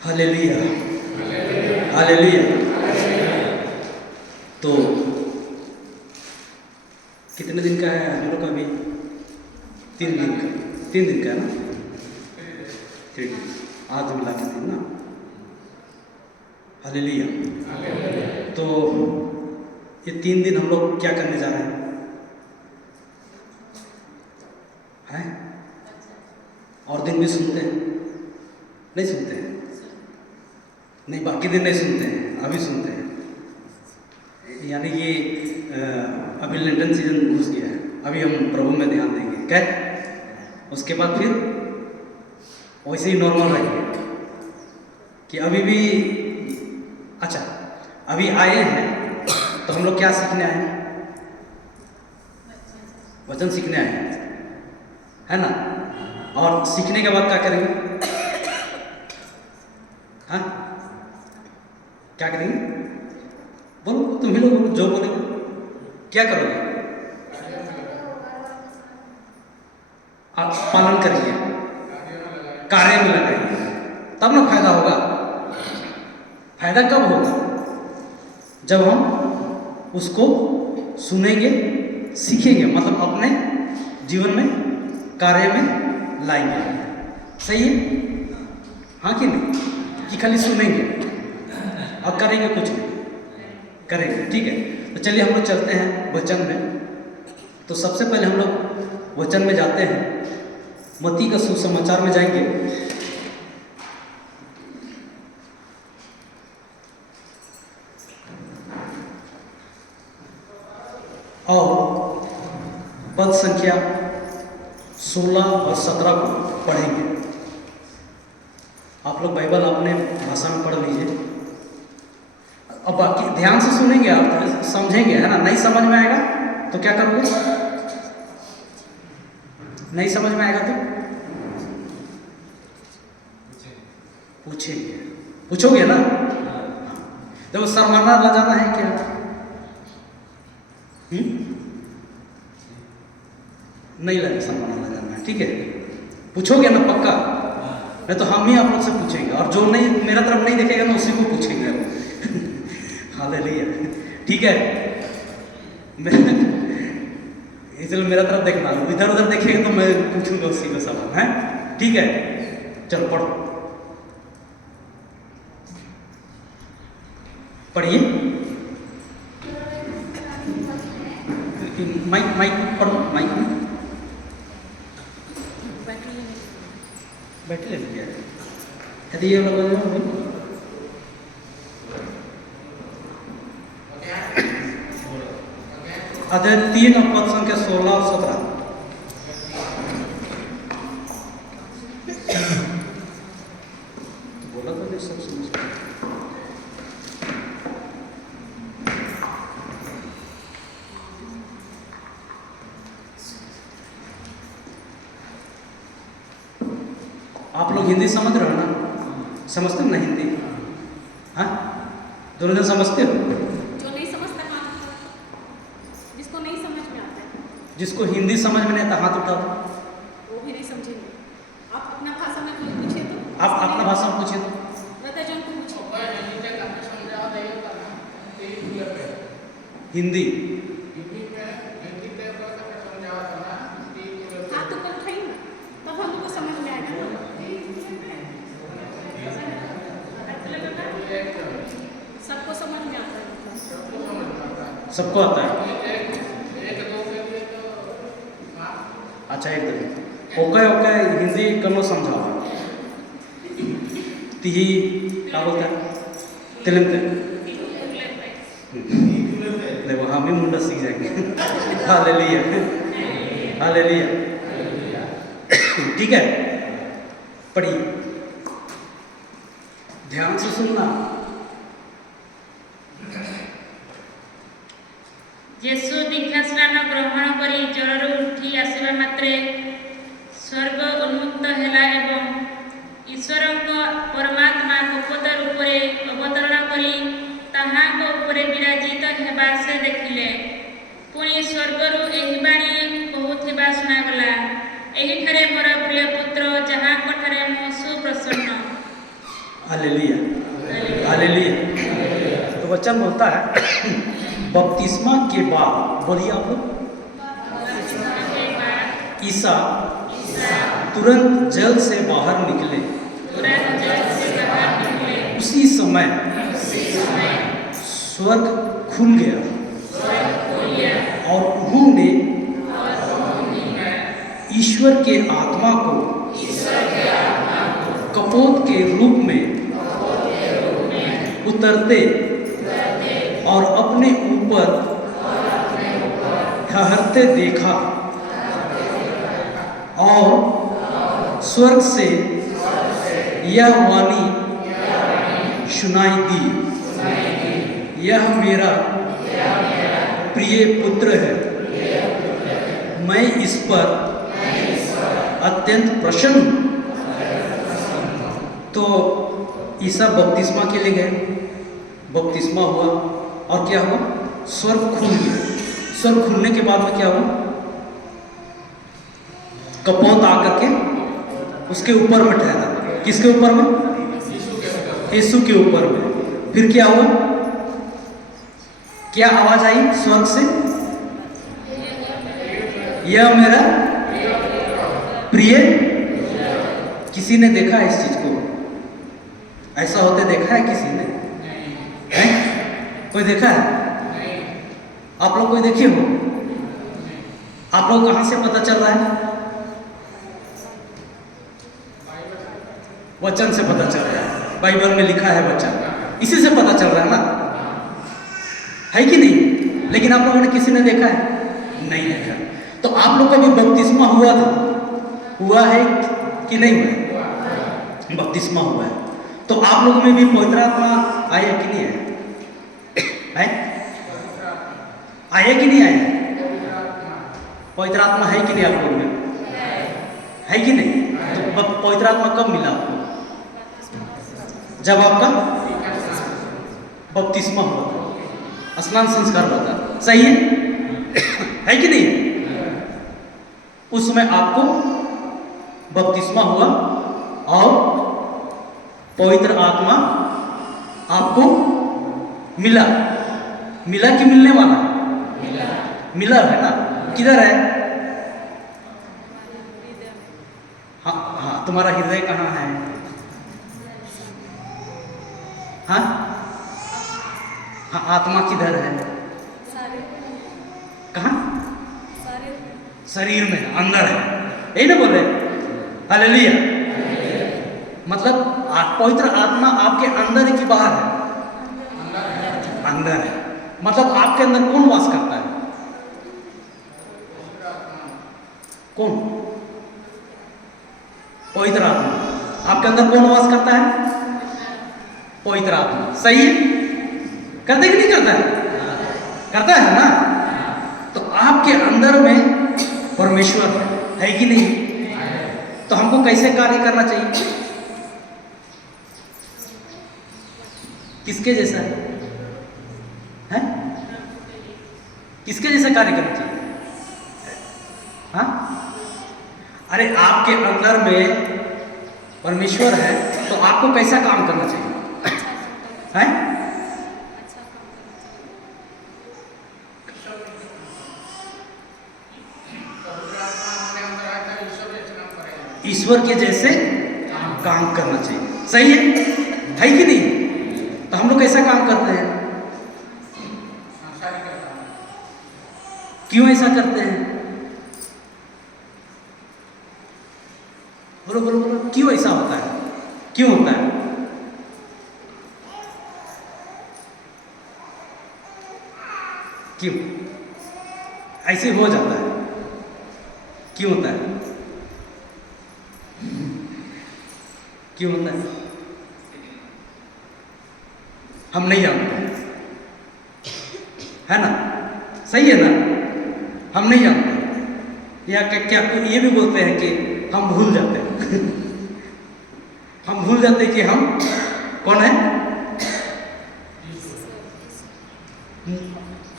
Hallelujah, hallelujah. तो कितने दिन का है हम लोग का अभी? 3 दिन का, 3 दिन का है ना? 3 दिन, आज मिला के 3 ना। हालेलुया। तो ये 3 दिन हम लोग क्या करने जा रहे हैं? हैं? और दिन भी सुनते हैं? नहीं सुनते हैं? नहीं, बाकी दिन नहीं सुनते हैं, अभी सुनते हैं। यानी कि अभी लंदन सीजन घुस गया है, अभी हम प्रभु में ध्यान देंगे, क्या? उसके बाद फिर वैसे ही नॉर्मल रहेंगे कि अभी भी। अच्छा, अभी आए हैं तो हम लोग क्या सीखने आए हैं? वचन सीखने आए हैं, है ना? और सीखने के बाद क्या करेंगे? हाँ, क्या करेंगे? बोलो, तुम ही लोग जो बोले क्या करोगे? आप पालन करेंगे, कार्य में लगाएंगे, तब ना फायदा होगा। फायदा कब होगा? जब हम उसको सुनेंगे, सीखेंगे, मतलब अपने जीवन में, कार्य में लाएंगे। सही है? हाँ कि नहीं? कि खाली सुनेंगे और करेंगे कुछ नहीं? करेंगे, ठीक है। तो चलिए हम लोग चलते हैं वचन में। तो सबसे पहले हम लोग वचन में जाते हैं, मत्ती का सुसमाचार में जाएंगे। और पद संख्या 16 और 17 को पढ़ेंगे। आप लोग बाइबल अपने भाषा में पढ़ लीजिए। अब बाकी ध्यान से सुनेंगे, आप समझेंगे, है ना? नहीं समझ में आएगा तो क्या करोगे? नहीं समझ में आएगा तो पूछेंगे, पूछोगे ना? जब शर्माना ला जाना है क्या? नहीं लगे, शर्माना ला जाना है, ठीक है? पूछोगे ना पक्का? नहीं तो हम ही आप लोग से पूछेंगे, और जो नहीं मेरा तरफ नहीं देखेगा ना उसी को पूछेंगे। हालेलुया, ठीक है? इसलिए मेरा तरफ देखना, इधर उधर देखेंगे तो मैं पूछूंगा उसी का सवाल, है? ठीक है, चलो पढ़ो, पढ़िए। माइक माइक पढ़ो, माइक में बैठ ले क्या? यदि ये लोग अध्याय 3 और पद संख्या 16 और 17। बोला तो नहीं, सब समझ। आप लोग हिंदी समझ रहे हो ना? समझते हो ना हिंदी? हाँ, दोनों जन समझते हो? जिसको हिंदी समझ में नहीं आता हाथ उठा दो। वो भी नहीं समझेंगे। आप अपना भाषा में कोई पूछे तो? आप अपना भाषा में पूछे तो? हिंदी हाँ तो कल खाई ना, तब हम लोग को समझ में आएगा ना। सबको समझ में आता है? सबको आता है। अच्छा, एक दो ओके ओके हिंदी कम समझाओ। तिही क्या बोलता है? तेलंग देखो, हम ही मुंडा सीख जाएंगे। हालेलुया, हालेलुया, ठीक है? पढ़िए, ध्यान से सुनना। यीशु दीक्षा स्नान ग्रहण करी जलरू उठी आसिबा मात्रे स्वर्ग उन्मुक्त हेला एवं ईश्वर परमात्मा कपत रूपरे अवतरण करी ताहाक उपरे विराजित हेबा से देखिले। पुणी स्वर्गरू एही बाणी कहुथिबा सुनागला, एही ठरे मोर प्रिय पुत्र जहां कठारे मो सुप्रसन्न। हालेलुया। वचन होता है बपतिस्मा के बाद, बोलिए आप लोग, के बाद ईसा तुरंत जल से बाहर निकले। तुरंत जल से बाहर निकले। उसी समय स्वर्ग खुल गया और उन्होंने ईश्वर के आत्मा को कपोत के रूप में उतरते और अपने ऊपर ठहरते देखा और स्वर्ग से यह वाणी सुनाई दी, यह मेरा प्रिय पुत्र है, मैं इस पर अत्यंत प्रसन्न हूं। तो ईसा बपतिस्मा के लिए गए, बपतिस्मा हुआ और क्या हुआ, स्वर्ग खुल गया। स्वर्ग खुलने के बाद में क्या हुआ, कपोत आकर के उसके ऊपर में ठहरा। किसके ऊपर में, यीशु के ऊपर में। फिर क्या हुआ, क्या आवाज आई स्वर्ग से, यह मेरा प्रिय। किसी ने देखा है इस चीज को, ऐसा होते देखा है किसी ने, है? कोई देखा है? आप लोग कोई देखे हो? आप लोग कहां से पता चल रहा है? वचन से पता चल रहा है, बाइबल में लिखा है वचन, इसी से पता चल रहा है ना, है कि नहीं? लेकिन आप लोगों ने किसी ने देखा है? नहीं देखा। तो आप लोग का भी बपतिस्मा हुआ था, हुआ है कि नहीं हुआ? बपतिस्मा हुआ है। तो आप लोगों में भी पवित्र आत्मा आया कि नहीं आया? है? आया कि नहीं आया? पवित्र आत्मा है कि नहीं आप लोगों में? है कि नहीं? तो पवित्र आत्मा कब मिला आपको? जब आपका बपतिस्मा हुआ था, स्नान संस्कार हुआ था, सही है? है कि नहीं? उस समय आपको बपतिस्मा हुआ और पवित्र आत्मा आपको मिला। मिला कि मिलने वाला? मिला है ना। किधर है? हाँ हाँ, तुम्हारा हृदय कहाँ है? हाँ हाँ, आत्मा किधर है? कहाँ? शरीर में, अंदर है, यही ना बोले? हालेलुया। मतलब पवित्र आत्मा आपके अंदर है कि बाहर है? अंदर है। मतलब आपके अंदर कौन वास करता है? कौन? पवित्र आत्मा। आपके अंदर कौन वास करता है? पवित्र आत्मा। सही है? करते कि नहीं करता है? करता है ना। तो आपके अंदर में परमेश्वर है कि नहीं? तो हमको कैसे कार्य करना चाहिए? किसके जैसा है? किसके जैसा कार्य करना चाहिए? हाँ? अरे आपके अंदर में परमेश्वर है, तो आपको कैसा काम करना चाहिए? है? ईश्वर के जैसे काम करना चाहिए। सही है कि नहीं? तो हम लोग कैसा काम करते हैं? क्यों ऐसा करते हैं? बोलो बोलो बोलो, क्यों ऐसा होता है? क्यों होता है? क्यों ऐसे हो जाता है? क्यों होता है? क्यों होता है? हम नहीं जानते, है ना? सही है ना? हम नहीं जानते, या क्या ये भी बोलते हैं कि हम भूल जाते हैं। हम भूल जाते हैं कि हम कौन है?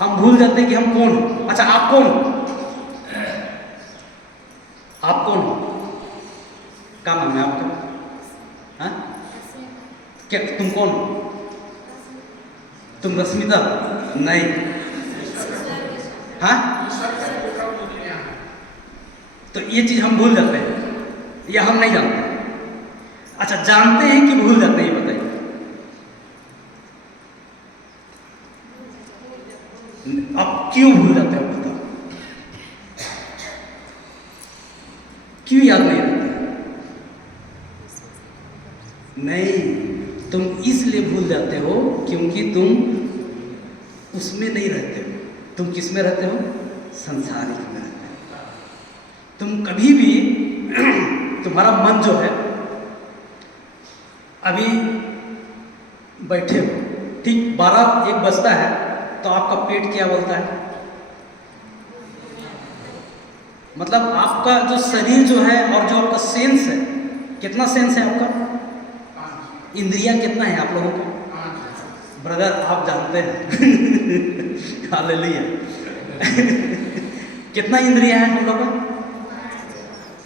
हम भूल जाते हैं कि हम कौन हैं। अच्छा, आप कौन हो? आप कौन हो? क्या नाम है आपका? हाँ? क्या तुम कौन हो? तुम रश्मिता? नहीं। हाँ, तो ये चीज हम भूल जाते हैं या हम नहीं जानते? अच्छा, जानते हैं कि भूल जाते हैं, ये बताइए। अब क्यों भूल जाते हो बताओ? क्यों याद नहीं रहता? नहीं, तुम इसलिए भूल जाते हो क्योंकि तुम उसमें नहीं रहते हो। तुम किस में रहते हो? संसारिक में रहते हो। तुम कभी भी तुम्हारा मन जो है, अभी बैठे हो, ठीक 12-1 बजता है तो आपका पेट क्या बोलता है? मतलब आपका जो शरीर जो है और जो आपका सेंस है, कितना सेंस है आपका? इंद्रियां कितना है आप लोगों को? ब्रदर आप जानते हैं। हालेलुया। कितना इंद्रियां हैं हम लोगों को?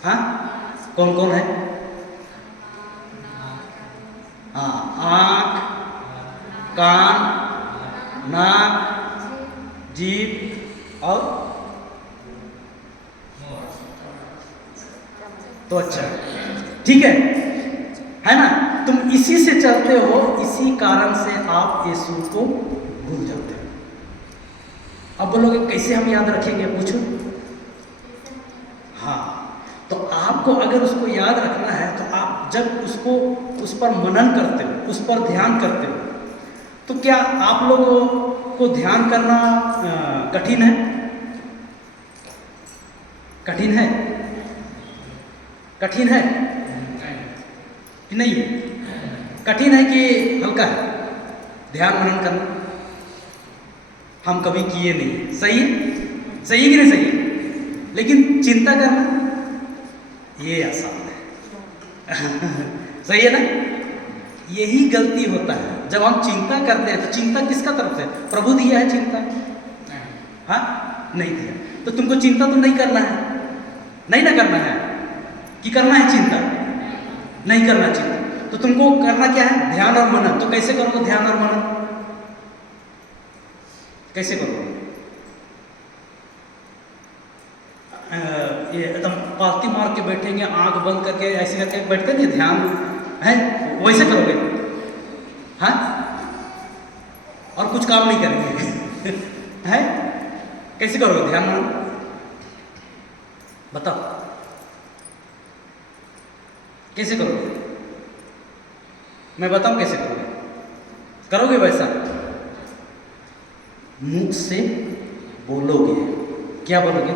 हाँ, कौन कौन है? हाँ, आँख, कान, नाक, जीभ और तो अच्छा, ठीक है ना? तुम इसी से चलते हो, इसी कारण से आप यीशु को भूल जाते हो। अब बोलोगे कैसे हम याद रखेंगे? पूछो। हाँ, तो आपको अगर उसको याद रखना है तो आप जब उसको उस पर मनन करते हो, उस पर ध्यान करते हो, तो क्या आप लोगों को ध्यान करना कठिन है? कठिन है? कठिन है कि नहीं है? कठिन है कि हल्का है ध्यान मनन करना? हम कभी किए नहीं। सही है? सही है कि नहीं सही है? लेकिन चिंता करना ये आसान है। सही है ना? यही गलती होता है जब हम चिंता करते हैं। तो चिंता किसका तरफ से? प्रभु दिया है चिंता? हाँ, नहीं दिया। तो तुमको चिंता तो नहीं करना है, नहीं ना करना है कि करना है चिंता? नहीं करना चिंता। तो तुमको करना क्या है? ध्यान और मनन। तो कैसे करोगे ध्यान और मनन? कैसे करोगे? ये एकदम पालती मार के बैठेंगे, आंख बंद करके ऐसे करके बैठते नहीं ध्यान है, वैसे करोगे? हाँ, और कुछ काम नहीं करेंगे। है? कैसे करोगे ध्यान मनन? बताओ कैसे करोगे? मैं बताऊं कैसे करोगे? करोगे वैसा? मुख से बोलोगे। क्या बोलोगे?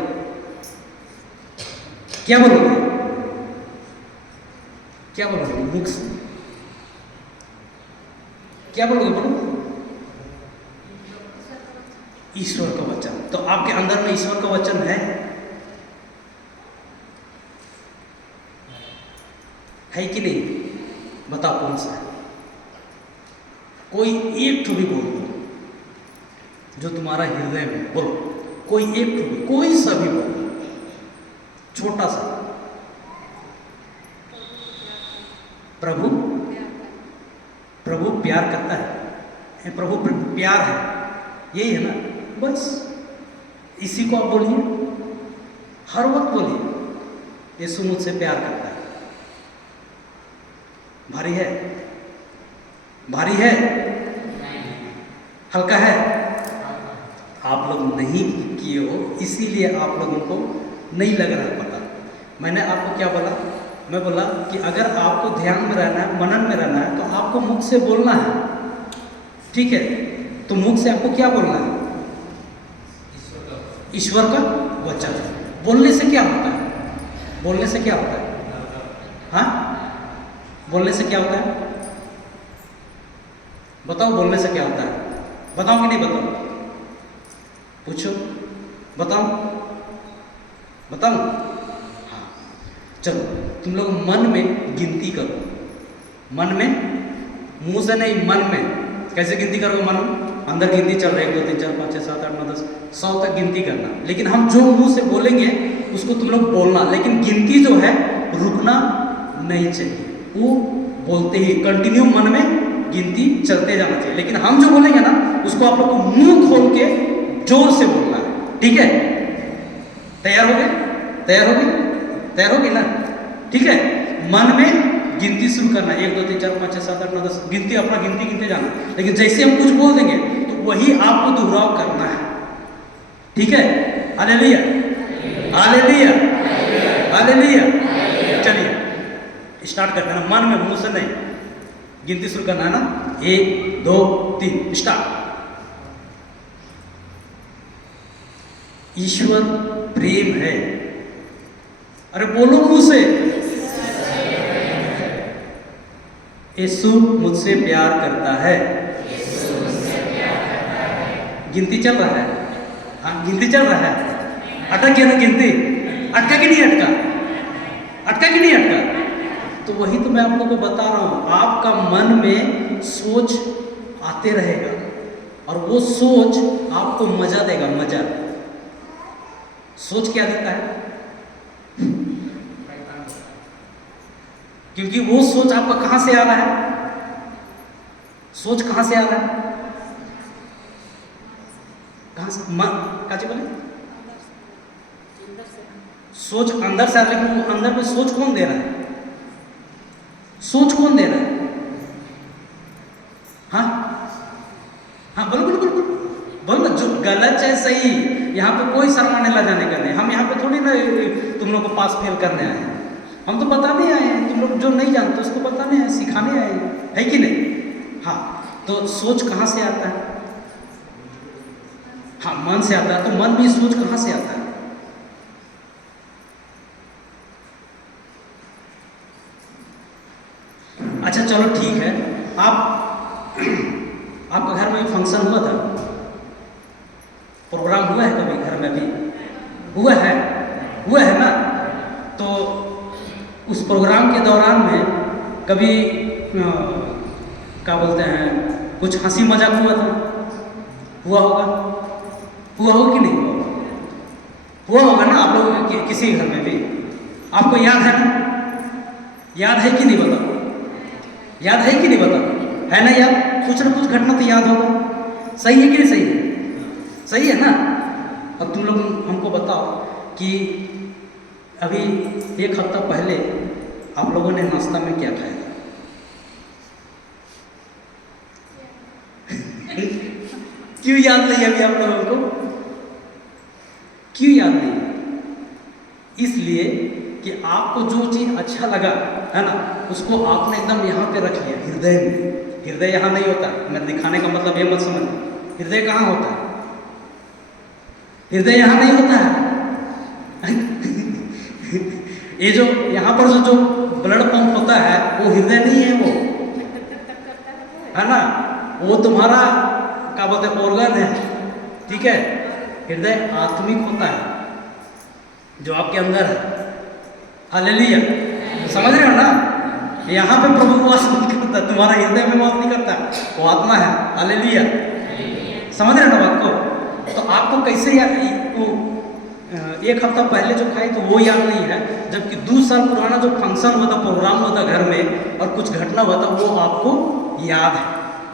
क्या बोलोगे? क्या बोलोगे? मुख से क्या बोलोगे? बोलो। ईश्वर का वचन। तो आपके अंदर में ईश्वर का वचन है कि नहीं? बताओ कौन सा है? कोई एक ठो भी बोल दो जो तुम्हारा हृदय में, बोलो कोई एक ठो भी, कोई सा भी बोल दो, छोटा सा। प्रभु प्यार करता है, प्रभु प्यार है, यही है ना? बस इसी को आप बोलिए, हर वक्त बोलिए यीशु मुझसे प्यार करता है। भारी है? भारी है? हल्का है? आप लोग नहीं किए हो, इसीलिए आप लोगों को नहीं लग रहा पता। मैंने आपको क्या बोला? मैं बोला कि अगर आपको ध्यान में रहना है, मनन में रहना है, तो आपको मुख से बोलना है। ठीक है? तो मुख से आपको क्या बोलना है? ईश्वर का वचन। बोलने से क्या होता है? बोलने से क्या होता है? हाँ, बोलने से क्या होता है? बताओ, बोलने से क्या होता है? बताओ कि नहीं बताओ? पूछो, बताओ बताओ। हाँ, चलो तुम लोग मन में गिनती करो। मन में, मुंह से नहीं, मन में। कैसे गिनती करोगे? मन में अंदर गिनती चल रही है, 1 2 3 4 5 6 7 8 9 10 100 तक गिनती करना। लेकिन हम जो मुंह से बोलेंगे उसको तुम लोग बोलना, लेकिन गिनती जो है रुकना नहीं चाहिए। वो बोलते ही कंटिन्यू मन में गिनती चलते जाना चाहिए। लेकिन हम जो बोलेंगे ना उसको आप लोग को मुंह खोल के जोर से बोलना है, ठीक है? तैयार हो गए? तैयार हो गए? तैयार हो गए ना? ठीक है? मन में गिनती शुरू करना, 1 2 3 4 5 6 7 8 9 10 गिनती, अपना गिनती गिनते जाना। लेकिन जैसे हम कुछ बोल देंगे तो वही आपको दोहराव करना है, ठीक है? Hallelujah, hallelujah, hallelujah. चलिए स्टार्ट करते हैं ना, मन में, मुंह से नहीं, गिनती शुरू करना है ना। 1 2 3 स्टार्ट। ईश्वर प्रेम है। अरे बोलो मुंह से, यीशु मुझसे प्यार करता है। गिनती चल रहा है? हाँ गिनती चल रहा है। अटक गया ना गिनती? अटका कि नहीं अटका? अटका कि नहीं अटका? तो वही तो मैं आप लोगों को बता रहा हूं, आपका मन में सोच आते रहेगा और वो सोच आपको मजा देगा, मजा। सोच क्या देता है? क्योंकि वो सोच आपका कहां से आ रहा है? सोच कहां से आ रहा है? कहां से? मन का जी बोले? सोच अंदर से आ रहा है, लेकिन वो अंदर में सोच कौन दे रहा है? सोच कौन दे रहा है? हाँ हाँ बोलो बोलो बोलो बोलो ना, जो गलत है सही, यहाँ पे कोई शर्माने ला जाने का नहीं। हम यहाँ पे थोड़ी ना तुम लोग को पास फेल करने आए हैं, हम तो बताने आए हैं। तुम लोग जो नहीं जानते उसको बताने आए, सिखाने आए हैं, है कि नहीं? हाँ, तो सोच कहाँ से आता है? हाँ मन से आता है। तो मन भी सोच कहाँ से आता है? अच्छा चलो ठीक है, आपका घर में फंक्शन हुआ था, प्रोग्राम हुआ है कभी घर में? भी हुआ है? हुआ है ना? तो उस प्रोग्राम के दौरान में कभी क्या बोलते हैं, कुछ हंसी मजाक हुआ था? हुआ होगा? हुआ होगा कि नहीं हुआ? हुआ होगा ना आप लोगों के किसी घर में भी? आपको याद है ना? याद है कि नहीं बताओ? याद है कि नहीं बताओ? है ना याद? कुछ ना कुछ घटना तो याद होगा। सही है कि नहीं? सही है, सही है ना? अब तुम लोग हमको बताओ कि अभी 1 हफ्ता पहले आप लोगों ने नाश्ता में क्या खाया? क्यों याद नहीं अभी आप लोगों को? क्यों याद नहीं? इसलिए कि आपको जो चीज अच्छा लगा है ना, उसको आपने एकदम यहाँ पे रख लिया, हृदय में। हृदय यहाँ नहीं होता, मैं दिखाने का मतलब ये मत समझ। हृदय कहाँ होता है? हृदय यहाँ नहीं होता है। ये जो यहाँ पर जो ब्लड पंप होता है वो हृदय नहीं है, वो है ना, वो तुम्हारा क्या बोलते हैं, ऑर्गन है, ठीक है? हृदय आत्मिक होता है जो आपके अंदर है। हालेलुया, समझ रहे हो ना? यहाँ पे प्रभु वास नहीं करता, तुम्हारा हृदय में वास नहीं करता, वो आत्मा है। हालेलुया, समझ रहे हो ना बात को? तो आपको कैसे याद? 1 हफ्ता पहले जो खाई तो वो याद नहीं है, जबकि 2 साल पुराना जो फंक्शन हुआ था, प्रोग्राम हुआ था घर में और कुछ घटना हुआ था, वो आपको याद है।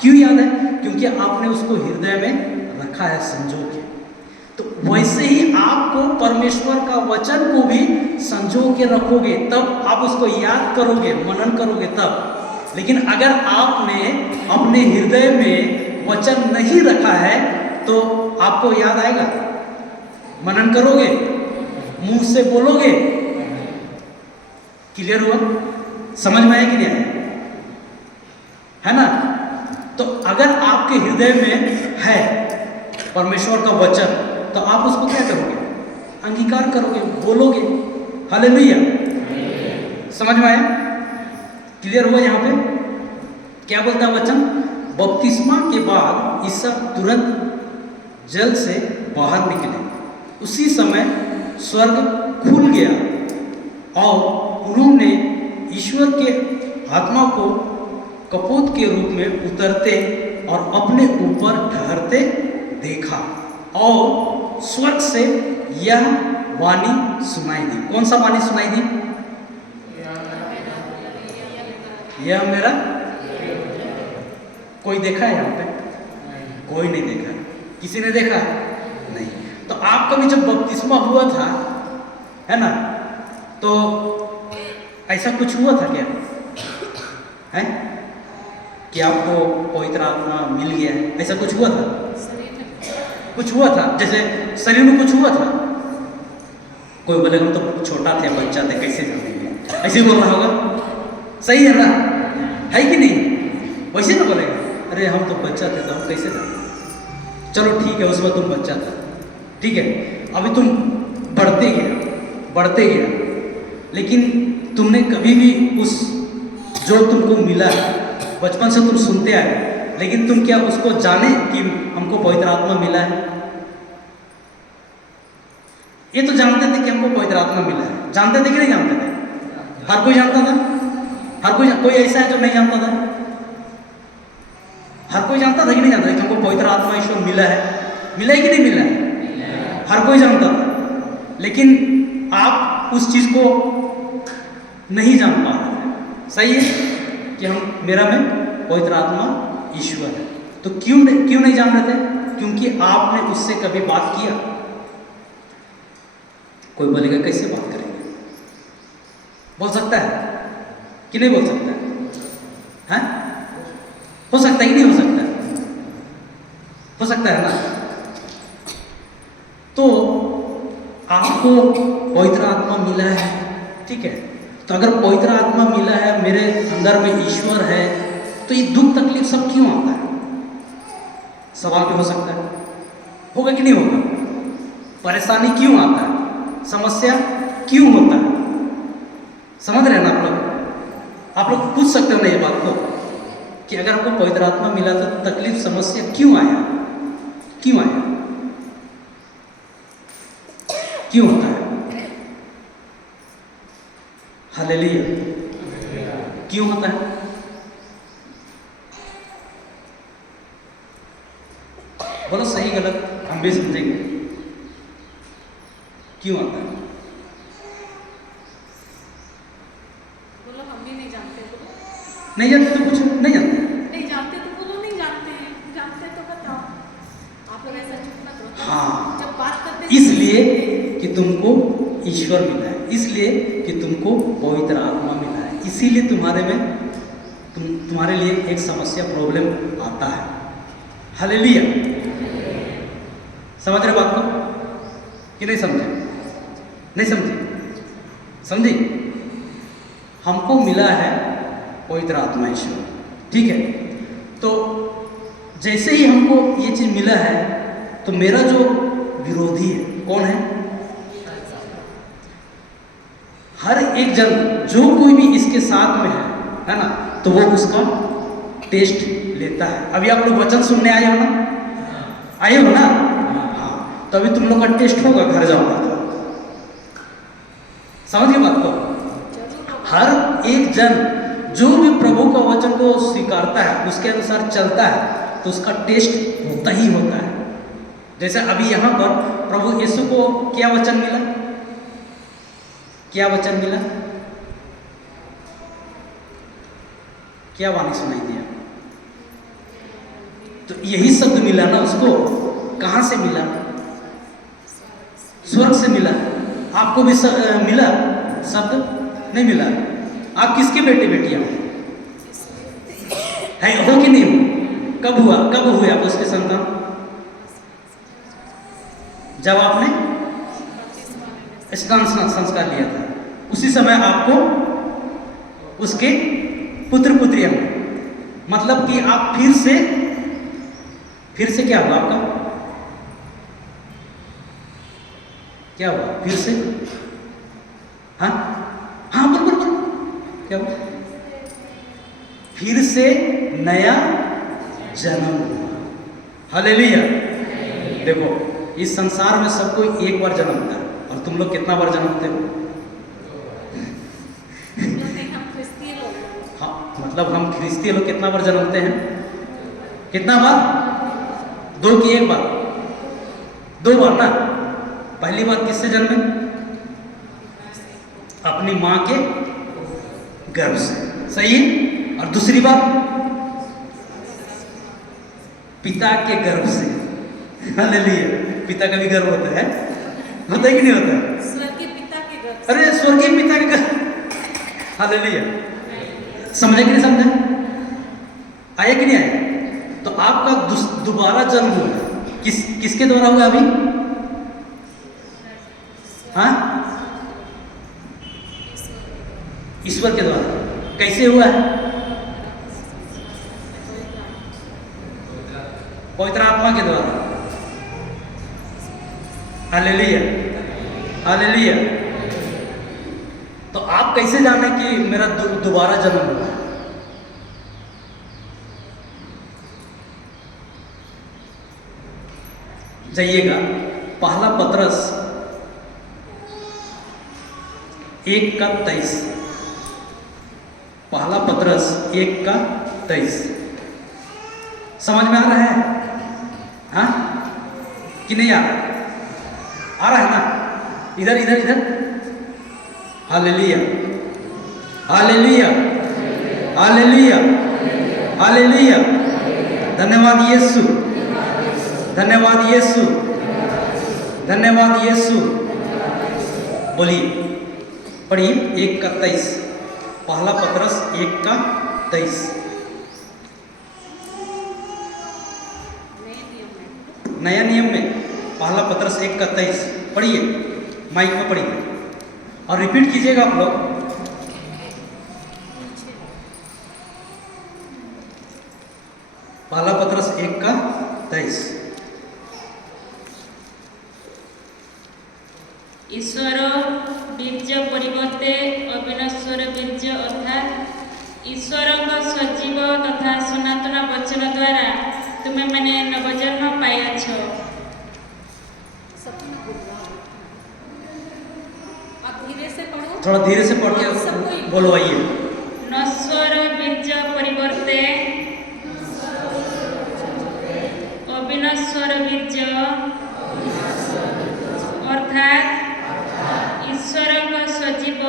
क्यों याद है? क्योंकि आपने उसको हृदय में रखा है, संजो के। तो वैसे ही आपको परमेश्वर का वचन को भी संजो के रखोगे, तब आप उसको याद करोगे, मनन करोगे तब। लेकिन अगर आपने अपने हृदय में वचन नहीं रखा है तो आपको याद आएगा? मनन करोगे, मुंह से बोलोगे? क्लियर हुआ? समझ में आया कि नहीं आया? है ना? तो अगर आपके हृदय में है परमेश्वर का वचन तो आप उसको क्या करोगे? अंगीकार करोगे, बोलोगे। हालेलुया, समझ में आया? क्लियर हुआ? यहाँ पे क्या बोलता है वचन? बपतिस्मा के बाद ईसा तुरंत जल से बाहर निकले, उसी समय स्वर्ग खुल गया और उन्होंने ईश्वर के आत्मा को कपोत के रूप में उतरते और अपने ऊपर ठहरते देखा, और स्वर्ग से यह वाणी सुनाई दी। कौन सा वाणी सुनाई दी? यह मेरा कोई देखा है यहाँ पे? कोई नहीं देखा। किसी ने देखा है? नहीं। तो आपका भी जब बपतिस्मा हुआ था, है ना, तो ऐसा कुछ हुआ था क्या? है कि आपको पवित्र आत्मा मिल गया है, ऐसा कुछ हुआ था? कुछ हुआ था? जैसे शरीर में कुछ हुआ था? कोई बोले हम तो छोटा थे, बच्चा थे, कैसे जानेंगे, ऐसे बोल रहा होगा। सही है ना? है कि नहीं? वैसे ना बोलेगा, अरे हम तो बच्चा थे तो हम कैसे जाने। चलो ठीक है, उसमें तुम बच्चा था, ठीक है, अभी तुम बढ़ते गया, लेकिन तुमने कभी भी उस जो तुमको मिला है, बचपन से तुम सुनते आए, लेकिन तुम क्या उसको जाने कि हमको पवित्र आत्मा मिला है? ये तो जानते थे कि हमको पवित्र आत्मा मिला है, जानते थे कि नहीं जानते थे? हर कोई जानता था? कोई ऐसा है जो नहीं जानता था? हर कोई जानता था कि नहीं जानता था कि हमको पवित्र आत्मा ईश्वर मिला है? मिला है कि नहीं मिला है? हर कोई जानता था, लेकिन आप उस चीज को नहीं जान पा रहे थे। सही है कि मेरा में पवित्र आत्मा ईश्वर है। तो क्यों नहीं जान रहे थे? क्योंकि आपने उससे कभी बात किया। कोई बोलेगा कैसे बात करेंगे? बोल सकता है कि नहीं बोल सकता है? हो सकता है कि नहीं हो सकता है? हो सकता है ना? तो आपको पवित्र आत्मा मिला है, ठीक है, तो अगर पवित्र आत्मा मिला है, मेरे अंदर में ईश्वर है, तो ये दुख तकलीफ सब क्यों आता है? सवाल भी हो सकता है, होगा कि नहीं होगा? परेशानी क्यों आता है? समस्या क्यों होता है? समझ रहे हैं ना आप लोग पूछ सकते हो ना ये बात को कि अगर आपको पवित्र आत्मा मिला तो तकलीफ समस्या क्यों आया? क्यों आया? क्यों होता है? हालेलुया। क्यों होता है? बोलो सही गलत हम भी समझेंगे। क्यों आता है? बोलो हम भी नहीं जानते। बोलो नहीं जानते तो पूछो। नहीं जानते? नहीं जानते तो बोलो नहीं जानते हैं। जानते तो बताओ। आप लोग ऐसा चुप मत रहो। हाँ, जब बात करते इसलिए कि तुमको ईश्वर मिला है, इसलिए कि तुमको पवित्र आत्मा मिला है, इसीलिए तुम्हारे लिए एक समस्या प्रॉब्लम आता है। हालेलुया। समझ रहे बात को कि नहीं समझे? नहीं समझे? समझी? हमको मिला है पवित्र आत्मा ईश्वर, ठीक है, तो जैसे ही हमको ये चीज मिला है तो मेरा जो विरोधी है कौन है? हर एक जन जो कोई भी इसके साथ में है ना, तो वो उसका टेस्ट लेता है। अभी आप लोग वचन सुनने आए हो ना? आए हो ना? हाँ, तो अभी तुम लोग का टेस्ट होगा घर जाओगे तो। समझिए बात को। हर एक जन जो भी प्रभु का वचन को स्वीकारता है, उसके अनुसार चलता है, तो उसका टेस्ट होता ही होता है। जैसे अभी यहाँ पर प्रभु यीशु को क्या वचन मिला? क्या वचन मिला? क्या वाणी सुनाई दिया? तो यही शब्द मिला ना उसको। कहां से मिला? स्वर्ग से मिला। आपको भी मिला शब्द? नहीं मिला। आप किसके बेटे बेटियां है? हो कि नहीं हो? कब हुआ? कब हुए आप उसके संतान? जब आपने स्नान संस्कार लिया था, उसी समय आपको उसके पुत्र पुत्रियां हुए। मतलब कि आप फिर से क्या हुआ आपका? क्या हुआ? फिर से? हाँ हाँ, बोल क्या हुआ? फिर से नया जन्म हुआ। हालेलुया। देखो, इस संसार में सब कोई एक बार जन्मता है, और तुम लोग कितना बार जन्मते हो? हाँ, मतलब हम ख्रिस्ती लोग कितना बार जन्मते हैं? कितना बार? 2 की 1 बार? 2 बार ना। पहली बार किससे जन्मे? अपनी मां के गर्भ से। सही है? और दूसरी बार पिता के गर्भ से। हालेलुया। पिता का भी गर्भ होता है कि नहीं होता है? स्वर्गीय पिता के घर से। अरे स्वर्गीय पिता के गर्भ। हालेलुया। समझे कि नहीं समझे? आया कि नहीं आया? तो आपका दोबारा जन्म हुआ किसके द्वारा हुआ अभी? हाँ, ईश्वर के द्वारा। कैसे हुआ है? पवित्र आत्मा के द्वारा। Hallelujah, hallelujah. तो आप कैसे जाने कि मेरा दोबारा जन्म हुआ? जाइएगा पहला पतरस 1:23। पहला पतरस 1:23 समझ में आ रहा है? हाँ कि नहीं आ रहा? आ रहा है ना? इधर इधर इधर। Hallelujah, hallelujah, hallelujah, hallelujah. धन्यवाद यीशु, धन्यवाद यीशु, धन्यवाद यीशु। बोलिए, पढ़िए 1:23। पहला पतरस 1:23। नया नियम में पहला पतरस 1:23 पढ़िए, माइक में पढ़िए और रिपीट कीजिएगा आप लोग। पहला पतरस 1:23। ईश्वर बीर्य परिवर्ते अविनश्वर बीर्य अर्थात ईश्वर सजीव तथा सनातन वचन द्वारा तुम्हें मैंने नवजन्म पाइछ। आप धीरे से पढ़ो, थोड़ा धीरे से पढ़ के बोलो। आइए, नश्वर बीर्य परिवर्ते अविनश्वर बीर्य अर्थात ईश्वर सजीव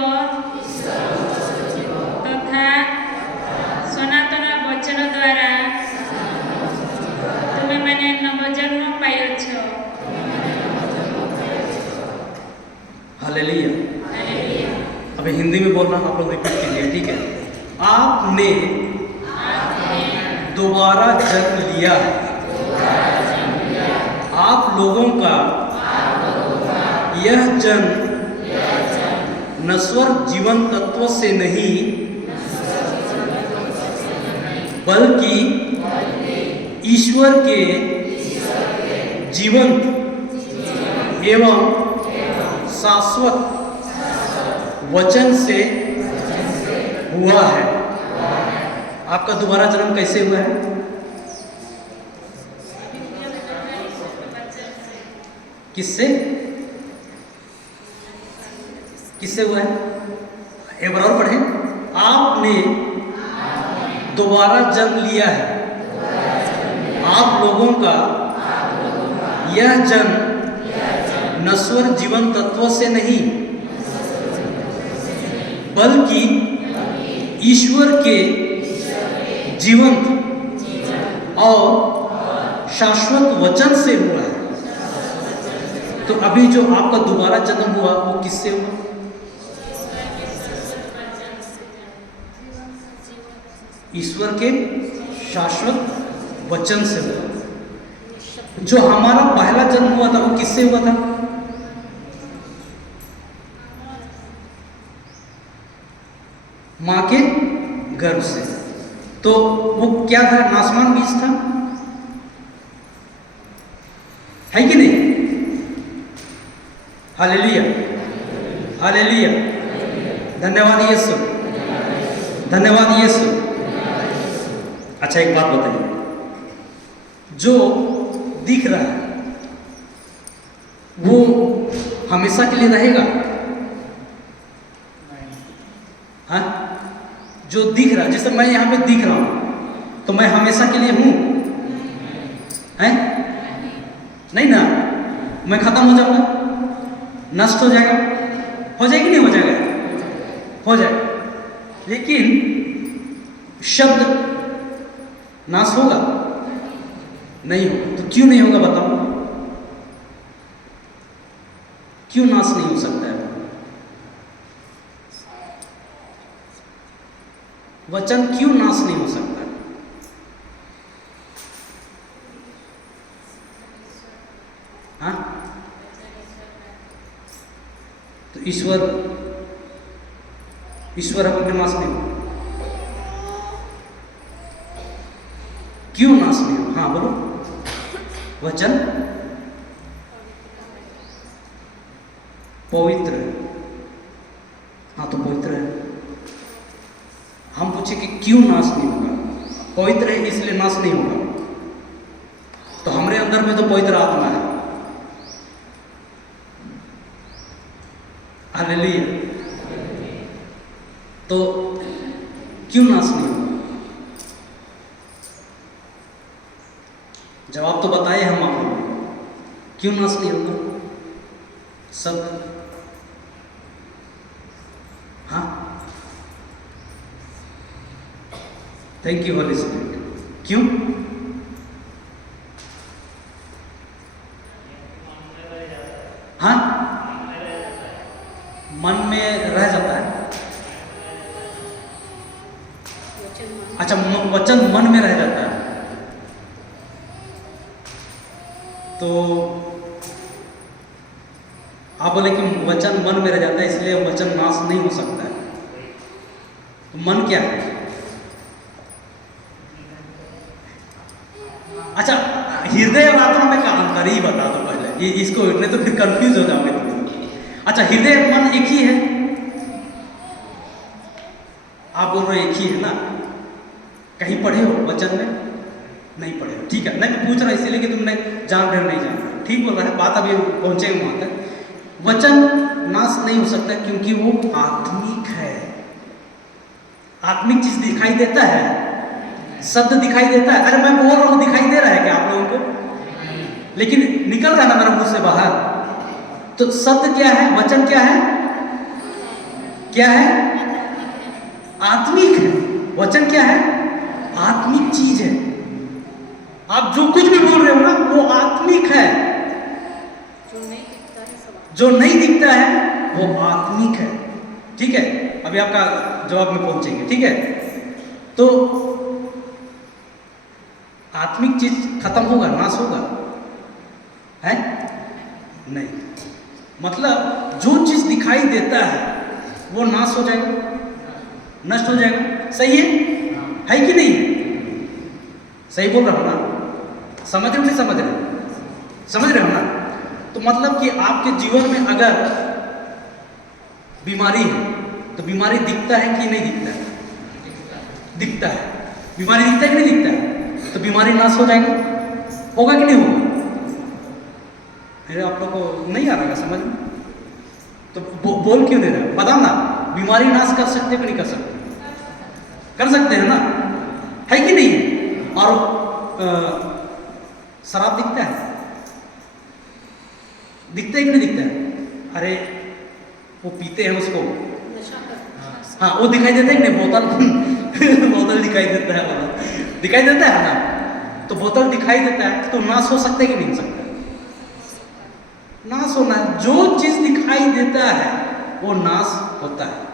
तथा सनातन वचन द्वारा तुम्हें मैंने नवजन्म पाइछ। हालेलुया। अभी हिंदी में बोलना आप लोग रिपीट कीजिए, ठीक है? आपने दोबारा जन्म लिया है। आप लोगों का यह जन्म नश्वर जीवन तत्व से नहीं बल्कि ईश्वर के जीवंत एवं शाश्वत वचन से हुआ है। आपका दोबारा जन्म कैसे हुआ है? किससे? किससे हुआ है? एक बार और पढ़ें। आपने दोबारा जन्म लिया है। आप लोगों का यह जन्म नश्वर जीवन तत्व से नहीं बल्कि ईश्वर के जीवंत और शाश्वत वचन से हुआ है। तो अभी जो आपका दोबारा जन्म हुआ वो किससे हुआ? ईश्वर के शाश्वत वचन से हुआ। जो हमारा पहला जन्म हुआ था वो किससे हुआ था? मां के गर्भ से। तो वो क्या था? आसमान बीज था, है कि नहीं? Hallelujah, hallelujah. धन्यवाद यीशु, धन्यवाद यीशु। अच्छा एक बात बताइए, जो दिख रहा है वो हमेशा के लिए रहेगा? हाँ, जो दिख रहा है, जैसे मैं यहाँ पे दिख रहा हूँ तो मैं हमेशा के लिए हूँ? हैं? नहीं ना, मैं खत्म हो जाऊंगा, नष्ट हो जाएगा। हो जाएगी नहीं हो जाएगा? हो जाएगा। लेकिन शब्द नाश होगा? नहीं होगा। तो क्यों नहीं होगा बताओ, क्यों नाश नहीं हो सकता है? वचन क्यों नाश नहीं हो सकता है? हाँ, तो ईश्वर अपने नाश नहीं हो, क्यों नाश नहीं हो? हाँ बोलो। वचन पवित्र है। हाँ तो पवित्र है। हम पूछे कि क्यों नाश नहीं होगा? पवित्र है इसलिए नाश नहीं होगा। तो हमारे अंदर में तो पवित्र आत्मा है। हालेलुया। तो क्यों नाश नहीं होगा? जवाब तो बताए हम आपको, क्यों नाश नहीं होगा? सब हाँ, थैंक यू होली स्पिरिट। क्यों? हाँ, मन में रह जाता है। अच्छा, वचन मन में रह जाता है। तो आप बोले कि वचन मन में रह जाता है इसलिए वचन नाश नहीं हो सकता है। तो मन क्या है? अच्छा, हृदय और आत्मा में का अंतर ही बता दो पहले, ये इसको, नहीं तो फिर कंफ्यूज हो जाओगे तुम। अच्छा, हृदय और मन एक ही है? आप बोल रहे एक ही है ना? कहीं पढ़े हो वचन में? नहीं पढ़े हो, ठीक है। नहीं मैं पूछ रहा इसीलिए कि तुमने जान रहे हो नहीं जान रहे। ठीक बोल रहा है, बात अभी पहुंचेंगे वहां तक। वचन नाश नहीं हो सकता क्योंकि वो आत्मिक है। आत्मिक चीज दिखाई देता है, शब्द दिखाई देता है। अरे मैं बोल रहा हूं, दिखाई दे रहा है क्या आप लोगों को? लेकिन निकल रहा है ना मेरा मुंह से बाहर। तो शब्द क्या है? वचन क्या है? क्या है? आत्मिक है। वचन क्या है? आत्मिक चीज है। आप जो कुछ भी बोल रहे हो ना वो आत्मिक है। जो नहीं दिखता है वो आत्मिक है। ठीक है, अभी आपका जवाब में पहुंचेंगे। ठीक है, तो आत्मिक चीज खत्म होगा, नाश होगा है? नहीं। मतलब जो चीज दिखाई देता है वो नाश हो जाएगा, नष्ट हो जाएगा। सही है कि नहीं? सही बोल रहा हूं ना? समझ रहे हो नहीं समझ रहे? समझ रहे हो ना? तो मतलब कि आपके जीवन में अगर बीमारी है तो बीमारी दिखता है कि नहीं दिखता है? दिखता है। बीमारी दिखता है कि नहीं दिखता है? तो बीमारी नाश हो जाएगा, होगा कि नहीं होगा? मेरे आप लोग को नहीं आ रहा है समझ में? तो बोल क्यों नहीं रहे? बताओ ना, बीमारी नाश कर सकते कि नहीं कर सकते? कर सकते हैं ना, है कि नहीं? और शराब दिखता है? दिखता है कि नहीं दिखता है? अरे वो पीते हैं उसको, हाँ वो दिखाई देता है कि नहीं? बोतल बोतल दिखाई देता है, वाला दिखाई देता है ना? तो बोतल दिखाई देता है तो नाश हो सकता है कि नहीं हो सकता? नाश होना है। जो चीज दिखाई देता है वो नाश होता है।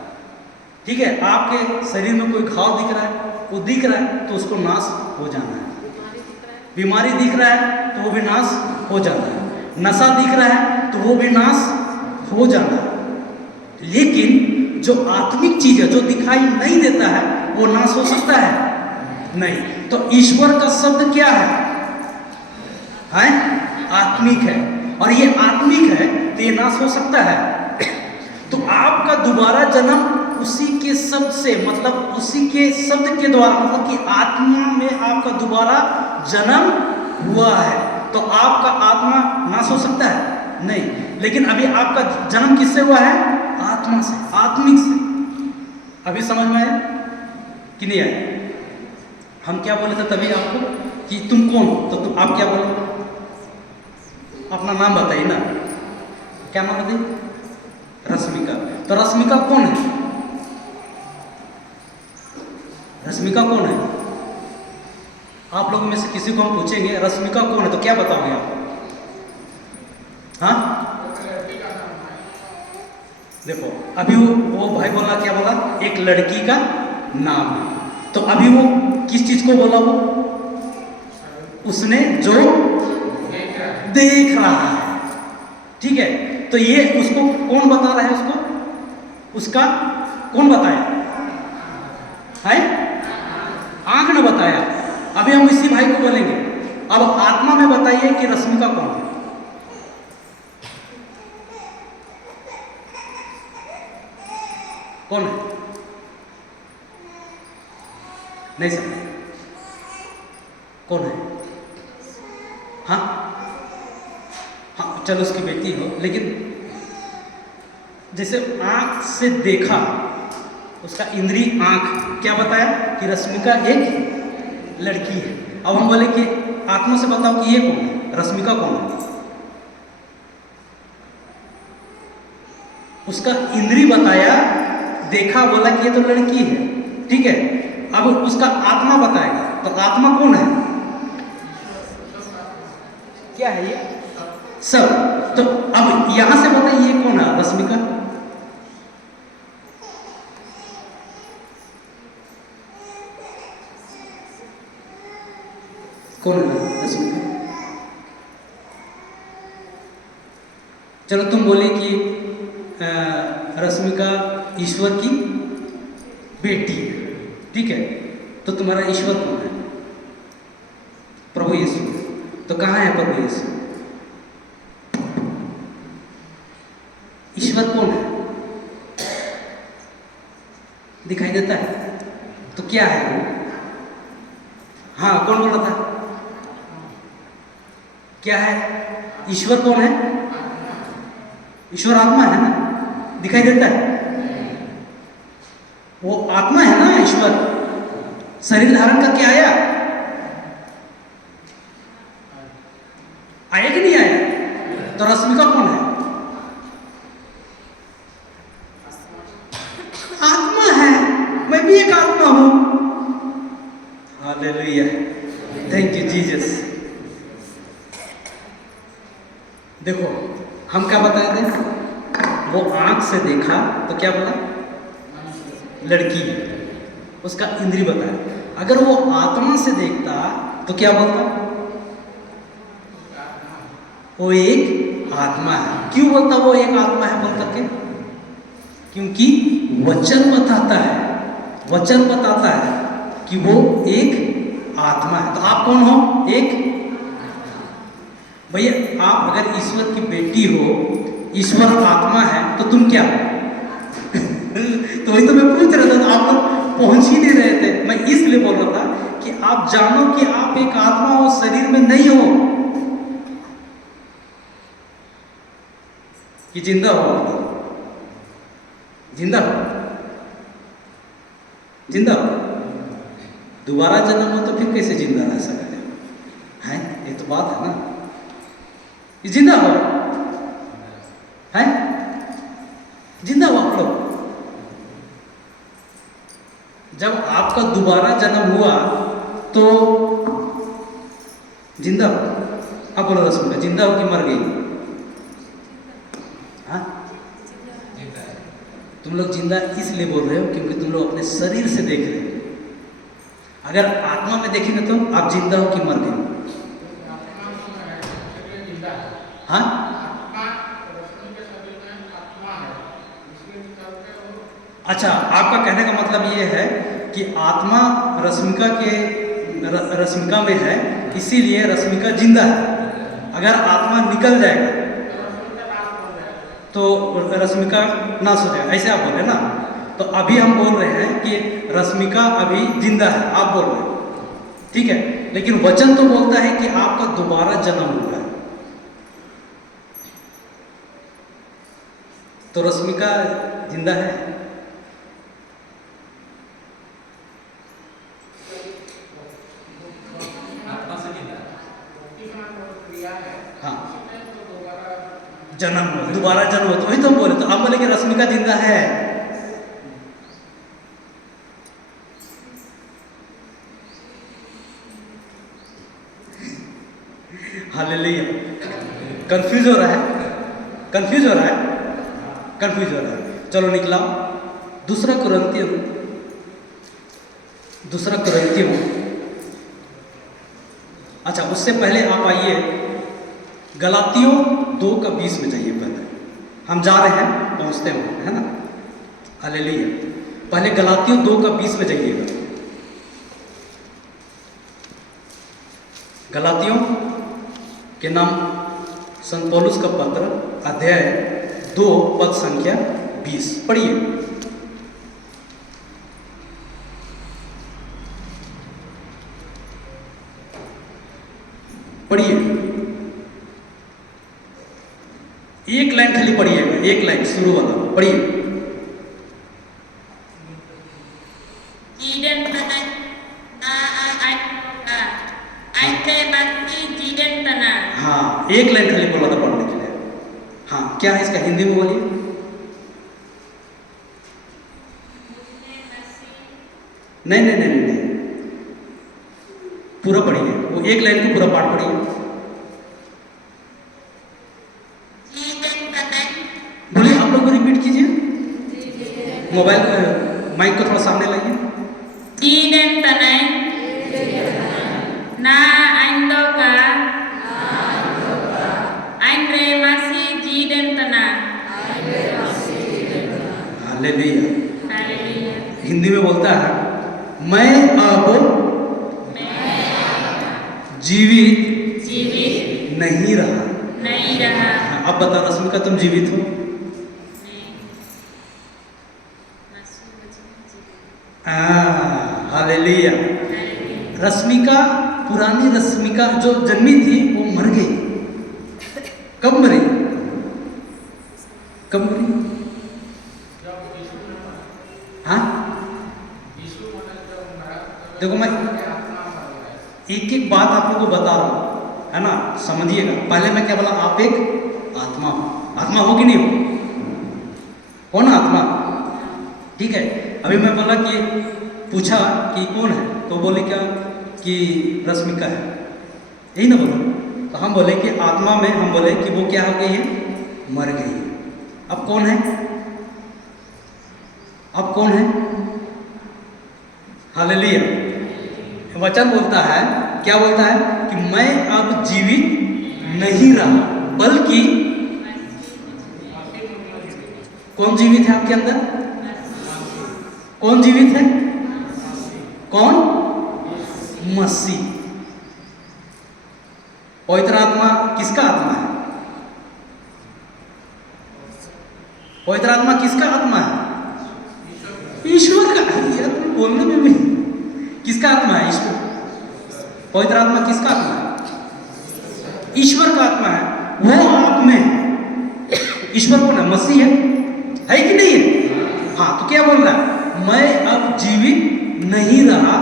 ठीक है, आपके शरीर में कोई घाव दिख रहा है, वो दिख रहा है तो उसको नाश हो जाना है। बीमारी दिख रहा है तो वो भी नाश हो जाता है। नशा दिख रहा है तो वो भी नाश हो जाना है। लेकिन जो आत्मिक चीज है, जो दिखाई नहीं देता है, वो नाश हो सकता है? नहीं। तो ईश्वर का शब्द क्या है? आत्मिक है। और ये आत्मिक है तो ये नाश हो सकता है? तो आपका दोबारा जन्म उसी के शब्द से, मतलब उसी के शब्द के द्वारा, मतलब कि आत्मा में आपका दोबारा जन्म हुआ है। तो आपका आत्मा नाश हो सकता है? नहीं। लेकिन अभी आपका जन्म किससे हुआ है? आत्मा से, आत्मिक से। अभी समझ में आया कि नहीं आया? हम क्या बोले थे तभी आपको कि तुम कौन हो? तो तुम आप क्या बोले? अपना नाम बताइए ना। क्या नाम बताइए? रश्मिका। तो रश्मिका कौन है? रश्मिका कौन है? आप लोगों में से किसी को हम पूछेंगे रश्मिका कौन है, तो क्या बताओगे आप? हाँ, देखो अभी वो भाई बोला, क्या बोला? एक लड़की का नाम है। तो अभी वो किस चीज को बोला? वो उसने जो देख रहा है, ठीक है। तो ये उसको कौन बता रहा है? उसको उसका कौन बताया है? आंख ने बताया। अभी हम इसी भाई को बोलेंगे, अब आत्मा में बताइए कि रश्मिका कौन है? कौन है? नहीं समझ? कौन है? हाँ हाँ, चलो उसकी बेटी हो, लेकिन जैसे आंख से देखा, उसका इंद्रिय आंख क्या बताया कि रश्मिका एक लड़की है। अब हम बोले कि आत्मा से बताओ कि ये कौन है, रश्मिका कौन है? उसका इंद्रिय बताया, देखा, बोला कि ये तो लड़की है, ठीक है। अब उसका आत्मा बताएगा, तो आत्मा कौन है? क्या है ये? सब। तो अब यहां से बताइए ये कौन है? रश्मिका कौन है? रश्मिका, चलो तुम बोले कि रश्मिका ईश्वर की बेटी है, ठीक है। तो तुम्हारा ईश्वर कौन है? प्रभु यीशु। तो कहाँ है प्रभु यीशु? ईश्वर कौन है? दिखाई देता है? तो क्या है वो? हाँ, कौन बोला था? क्या है? ईश्वर कौन है? ईश्वर आत्मा है ना? दिखाई देता है? वो आत्मा है ना ईश्वर। शरीर धारण करके आया कि नहीं आया? तो रश्मिका कौन है? आत्मा है। मैं भी एक आत्मा हूं। Hallelujah, thank you Jesus. देखो हम क्या बताए थे? वो आंख से देखा तो क्या बोला? लड़की है। उसका इंद्रिय बताया। अगर वो आत्मा से देखता तो क्या बोलता? वो एक आत्मा है। क्यों बोलता वो एक आत्मा है बोल करके? क्योंकि वचन बताता है, वचन बताता है कि वो एक आत्मा है। तो आप कौन हो? एक। भैया आप अगर ईश्वर की बेटी हो, ईश्वर आत्मा है, तो तुम क्या हो? तो वही तो मैं पूछ रहा था, तो आप लोग पहुंच ही नहीं रहे थे। मैं इसलिए बोल रहा था कि आप जानो कि आप एक आत्मा हो, शरीर में नहीं हो। कि जिंदा हो? जिंदा हो? जिंदा हो? दोबारा जन्म हो तो फिर कैसे जिंदा रह सकते हैं? ये तो बात है ना। ये जिंदा हो है? जिंदा हो आप लोग? जब आपका दोबारा जन्म हुआ तो जिंदा हो? आप बोलो रश्मिका, जिंदा हो कि मर गई? हाँ, तुम लोग जिंदा इसलिए बोल रहे हो क्योंकि तुम लोग अपने शरीर से देख रहे हो। अगर आत्मा में देखेंगे तो आप जिंदा हो कि मर गए? हाँ, अच्छा, आपका कहने का मतलब ये है कि आत्मा रश्मिका में है, इसीलिए रश्मिका जिंदा है। अगर आत्मा निकल जाएगा तो रश्मिका नाश हो जाएगा, ऐसे आप बोल रहे हैं ना। तो अभी हम बोल रहे हैं कि रश्मिका अभी जिंदा है, आप बोल रहे हैं, ठीक है। लेकिन वचन तो बोलता है कि आपका दोबारा जन्म हुआ है। तो रश्मिका जिंदा है? हाँ, जन्म हो, दोबारा जन्म हो, तो वही तो हम बोले। तो हम बोले कि रश्मिका जिंदा है। हालेलुया। कंफ्यूज हो रहा है, कंफ्यूज हो रहा है, कंफ्यूज हो रहा है। चलो निकला दूसरा कुरिन्थियों, अच्छा उससे पहले आप आइए गलातियों 2:20 में जाइए। पहले हम जा रहे हैं, पहुंचते हैं, है ना। हालेलुया। पहले गलातियों 2:20 में जाइएगा। गलातियों के नाम संत पौलुस का पत्र, अध्याय 2 पद संख्या 20 पढ़िए। पढ़िए, एक लाइन खाली पढ़िएगा, एक लाइन शुरू वाला पढ़िए। हाँ, एक लाइन खाली बोला था पढ़ने के लिए। हाँ, क्या है इसका हिंदी में बोलिए। नहीं नहीं नहीं नहीं, पूरा पढ़िए, वो एक लाइन को पूरा पाठ पढ़िए। बोलिए, आप लोग को रिपीट कीजिए, मोबाइल माइक को थोड़ा सामने लाइए। हालेलुया। हिंदी में बोलता है, मैं अब जीवित नहीं रहा। अब बता रश्मिका, तुम जीवित हो? हालेलुया। रश्मिका, पुरानी रश्मिका जो जन्मी थी वो मर गई। कब मरी? कब मरी? हाँ, देखो मैं एक एक बात आप लोगों को बता रहा हूं, है ना, समझिएगा। पहले मैं क्या बोला, आप एक आत्मा हो। आत्मा हो कि नहीं हो? कौन आत्मा? ठीक है। अभी मैं बोला कि पूछा कि कौन है, तो बोले क्या कि रश्मिका है, यही ना बोला। तो हम बोले कि आत्मा में, हम बोले कि वो क्या हो गई है, मर गई है। अब कौन है? अब कौन है? हालेलुया। वचन बोलता है, क्या बोलता है कि मैं अब जीवित नहीं रहा, बल्कि कौन जीवित है आपके अंदर? कौन जीवित है? कौन? मसीह। पवित्र आत्मा किसका आत्मा है? पवित्र आत्मा किसका आत्मा है? ईश्वर का। यार बोलने में भी किसका आत्मा है? ईश्वर। पवित्र आत्मा किसका आत्मा है? ईश्वर का आत्मा है। वो आप में, ईश्वर कौन है? मसीह है कि नहीं है? हाँ, तो क्या बोल रहा है? मैं अब जीवित नहीं रहा,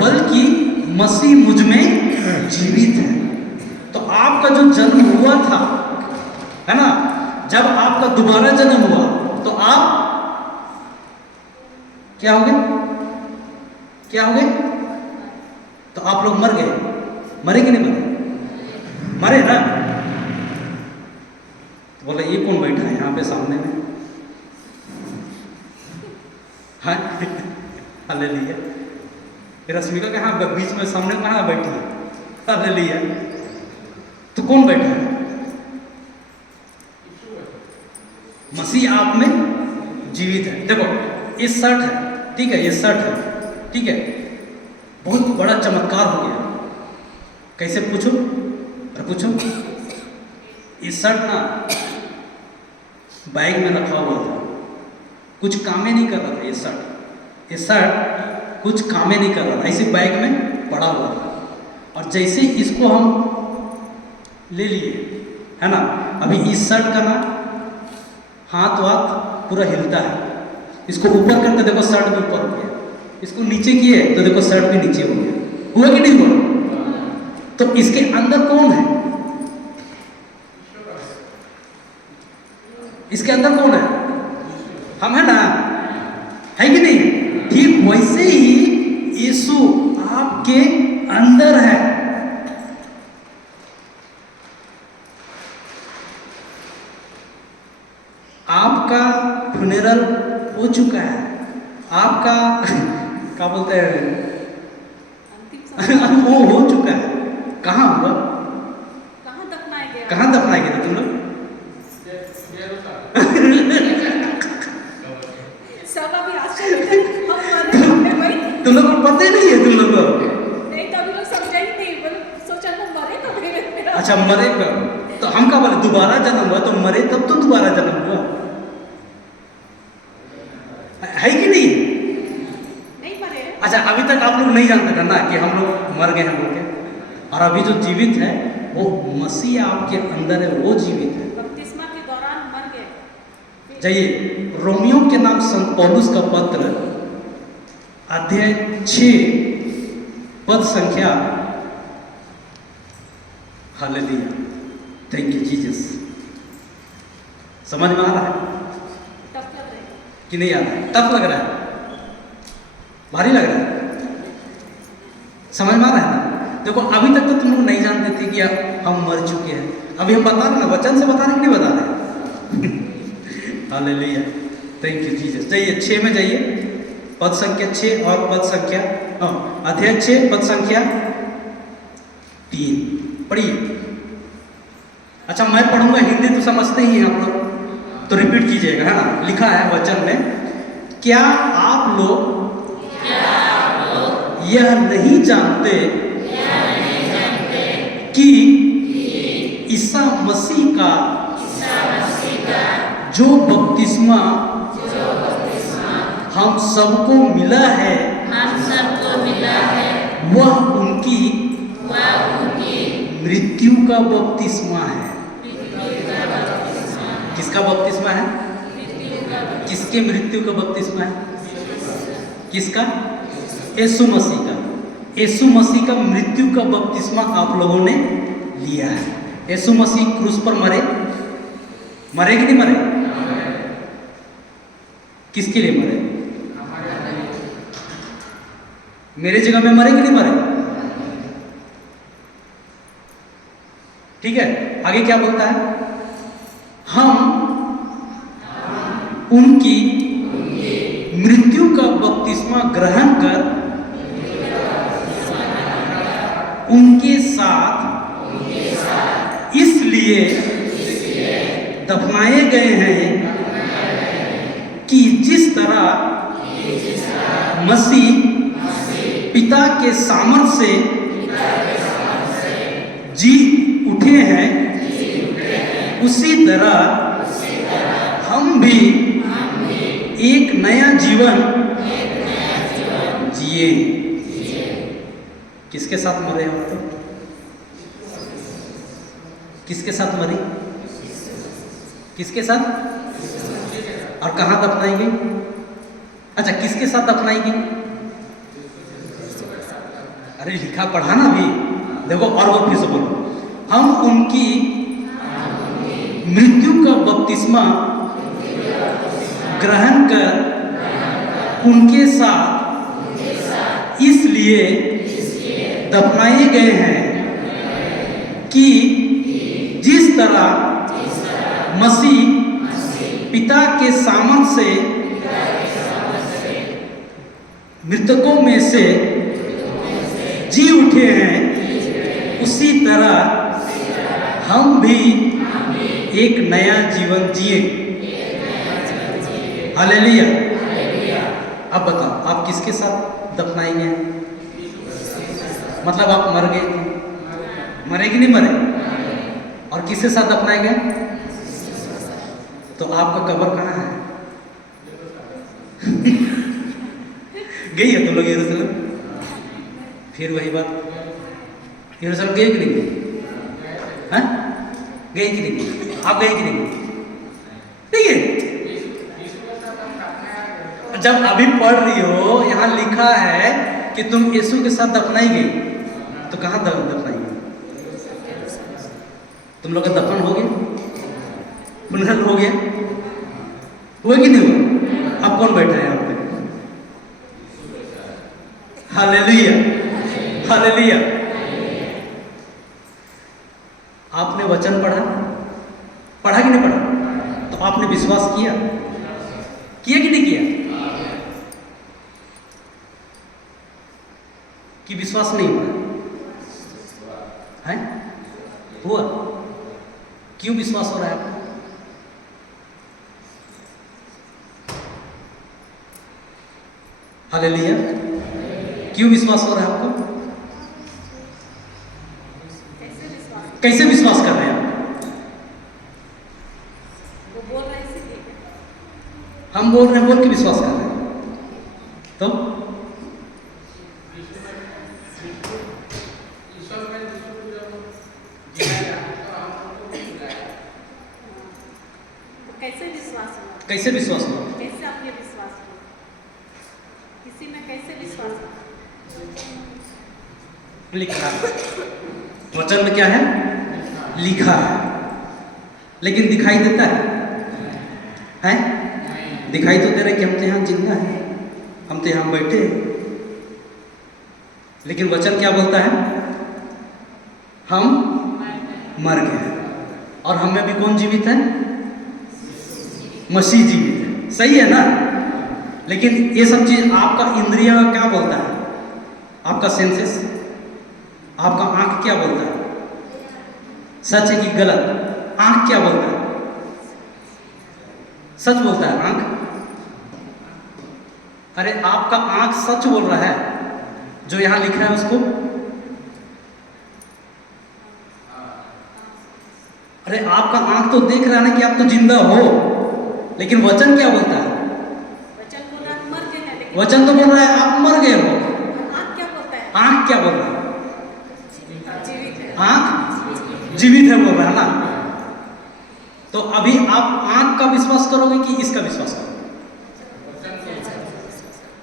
बल्कि मसीह मुझ में जीवित है। तो आपका जो जन्म हुआ था, है ना, जब आपका दोबारा जन्म हुआ तो आप क्या हो गए? क्या हो गए? तो आप लोग मर गए। मरे कि नहीं मरे? मरे ना। तो बोला ये कौन बैठा है यहाँ पे सामने में? हाँ, हालेलुया। रश्मिका कहाँ बीच में सामने कहाँ बैठी है? हालेलुया। तो कौन बैठा है? मसीह आप में जीवित है। देखो ये शर्ट है, ठीक है, ये शर्ट है, ठीक है। बहुत बड़ा चमत्कार हो गया। कैसे? पूछो, अरे पूछो। ये शर्ट ना बैग में रखा हुआ था, कुछ काम ही नहीं कर रहा था। ये शर्ट कुछ काम ही नहीं कर रहा था, ऐसे बैग में पड़ा हुआ था। और जैसे इसको हम ले लिए, है ना, अभी इस शर्ट का ना हाथ पूरा हिलता है। इसको ऊपर करके देखो, शर्ट भी ऊपर हो गया। इसको नीचे किए तो देखो शर्ट भी नीचे हो गया। हुआ कि नहीं हुआ? तो इसके अंदर कौन है? इसके अंदर कौन है? हम है ना, है कि नहीं? ठीक वैसे ही यीशु आपके अंदर है। हो चुका है। आपका क्या बोलते हैं, अंतिम समय वो हो चुका है। कहाँ हुआ, कहाँ दफनाए गए? कहाँ दफनाए गए थे तुम लोग? सब अभी आश्चर्य थे, हम मरे होंगे भाई। तुम लोग को पता ही नहीं है तुम लोग को? नहीं तो अभी लोग समझा ही नहीं, बोले सोचा वो मरे तो फिर अच्छा मरे कब? तो हम क्या बोले दोबारा जन्म हुआ, तो मरे तब तो दोबारा जन्म हुआ है कि नहीं? नहीं मरे। अच्छा अभी तक आप लोग नहीं जानते थे ना कि हम लोग मर गए हैं बोल के, और अभी जो जीवित है वो मसीह आपके अंदर है, वो जीवित है। बपतिस्मा के दौरान मर गए। जाइए रोमियो के नाम संत पौलुस का पत्र अध्याय 6 पद संख्या, हालेलुया, थैंक यू जीसस। समझ में आ रहा है टफ लग रहे हैं। कि नहीं आ रहा है? टफ लग रहा है, भारी लग रहा है, समझ में आ रहा है ना? देखो अभी तक तो तुम लोग नहीं जानते थे कि हम मर चुके हैं, अभी हम बता रहे ना, वचन से बता रहे कि नहीं बता रहे? Hallelujah, thank you Jesus. जाइए 6 में जाइए, पद संख्या 6 और पद संख्या अध्याय 6 पद संख्या 3 पढ़िए। अच्छा मैं पढ़ूंगा, हिंदी तो समझते ही हैं आप लोग, तो रिपीट कीजिएगा, है ना? लिखा है वचन में, क्या आप लोग यह नहीं जानते कि ईसा मसीह का जो बपतिस्मा हम सबको मिला है, वह उनकी मृत्यु का बपतिस्मा है। किसका बपतिस्मा है? किसके मृत्यु का बपतिस्मा है? किसका? यीशु मसीह का। यीशु मसीह का मृत्यु का बपतिस्मा आप लोगों ने लिया है। यीशु मसीह क्रूस पर मरे, मरे कि नहीं मरे? किसके लिए मरे? मेरे जगह में मरे कि नहीं मरे? ठीक है, आगे क्या बोलता है? हम उनकी मृत्यु का बपतिस्मा ग्रहण कर उनके साथ इसलिए दफनाए गए हैं कि जिस तरह मसीह पिता के सामर्थ्य से जी उठे हैं, उसी तरह हम भी एक नया जीवन जिए। किसके साथ मरे हो तो? किसके साथ मरी? किसके साथ? और कहां दफनाएंगे? अच्छा किसके साथ दफनाएंगे? अरे लिखा पढ़ा ना भी, देखो और वो फिर से बोलो, हम उनकी मृत्यु का बपतिस्मा ग्रहण कर उनके साथ इसलिए दफनाए गए हैं कि जिस तरह मसीह पिता के सामर्थ्य से मृतकों में से जी उठे हैं, उसी तरह हम भी एक नया जीवन जिए। हालेलुया। अब बताओ आप किसके साथ दफनाएंगे? मतलब आप मर गए थे, मरे कि नहीं मरे? और किसके साथ दफनाए गए? तो आपका कब्र कहाँ है? गई है तुम लोग यरूशलेम? फिर वही बात, यरूशलेम गए कि नहीं गए? हाँ गए कि नहीं? आप गए कि नहीं? ठीक है, जब अभी पढ़ रही हो यहाँ लिखा है कि तुम यीशु के साथ दफनाएंगे, तो कहाँ दफनाएंगे? तुम लोग का दफन हो गया, पुनरुत्थान हो गया, हुआ कि नहीं हुआ? अब कौन बैठा है यहाँ पे? Hallelujah, hallelujah. आपने वचन पढ़ा, पढ़ा कि नहीं पढ़ा? तो आपने विश्वास किया, किया कि नहीं किया? कि विश्वास नहीं हुआ है? हुआ? क्यों विश्वास हो रहा है आपको? हालेलुया। क्यों विश्वास हो रहा है आपको? कैसे विश्वास? कैसे विश्वास कर रहे हैं आप? वो बोल रहे हैं इसीलिए। हम बोल रहे हैं, बोल के विश्वास कर रहे हैं। तो कैसे विश्वास हुआ? कैसे विश्वास हुआ? कैसे आपके विश्वास हुआ? किसी में कैसे विश्वास हुआ? लिखा है वचन में, क्या है लिखा है, लेकिन दिखाई देता है? दिखाई तो दे रहा है कि हम तो यहाँ जिंदा हैं, हम तो यहाँ बैठे हैं, लेकिन वचन क्या बोलता है? हम मर गए हैं और हम में भी कौन जीवित है? मसीह जीवित है। सही है ना? लेकिन ये सब चीज आपका इंद्रिय क्या बोलता है? आपका सेंसेस, आपका आंख क्या बोलता है? सच है कि गलत? आंख क्या बोलता है? सच बोलता है आंख। अरे आपका आंख सच बोल रहा है, जो यहां लिखा है उसको। अरे आपका आंख तो देख रहा है ना कि आप तो जिंदा हो, लेकिन वचन क्या बोलता है? वचन बोल रहा है मर गए हैं, लेकिन वचन तो बोल रहा है आप मर गए हो। आँख क्या बोलता है? आंख क्या बोल रहा है? जीवित है। आंख जीवित है बोल रहा है ना। तो अभी आप आंख का विश्वास करोगे कि इसका विश्वास करोगे?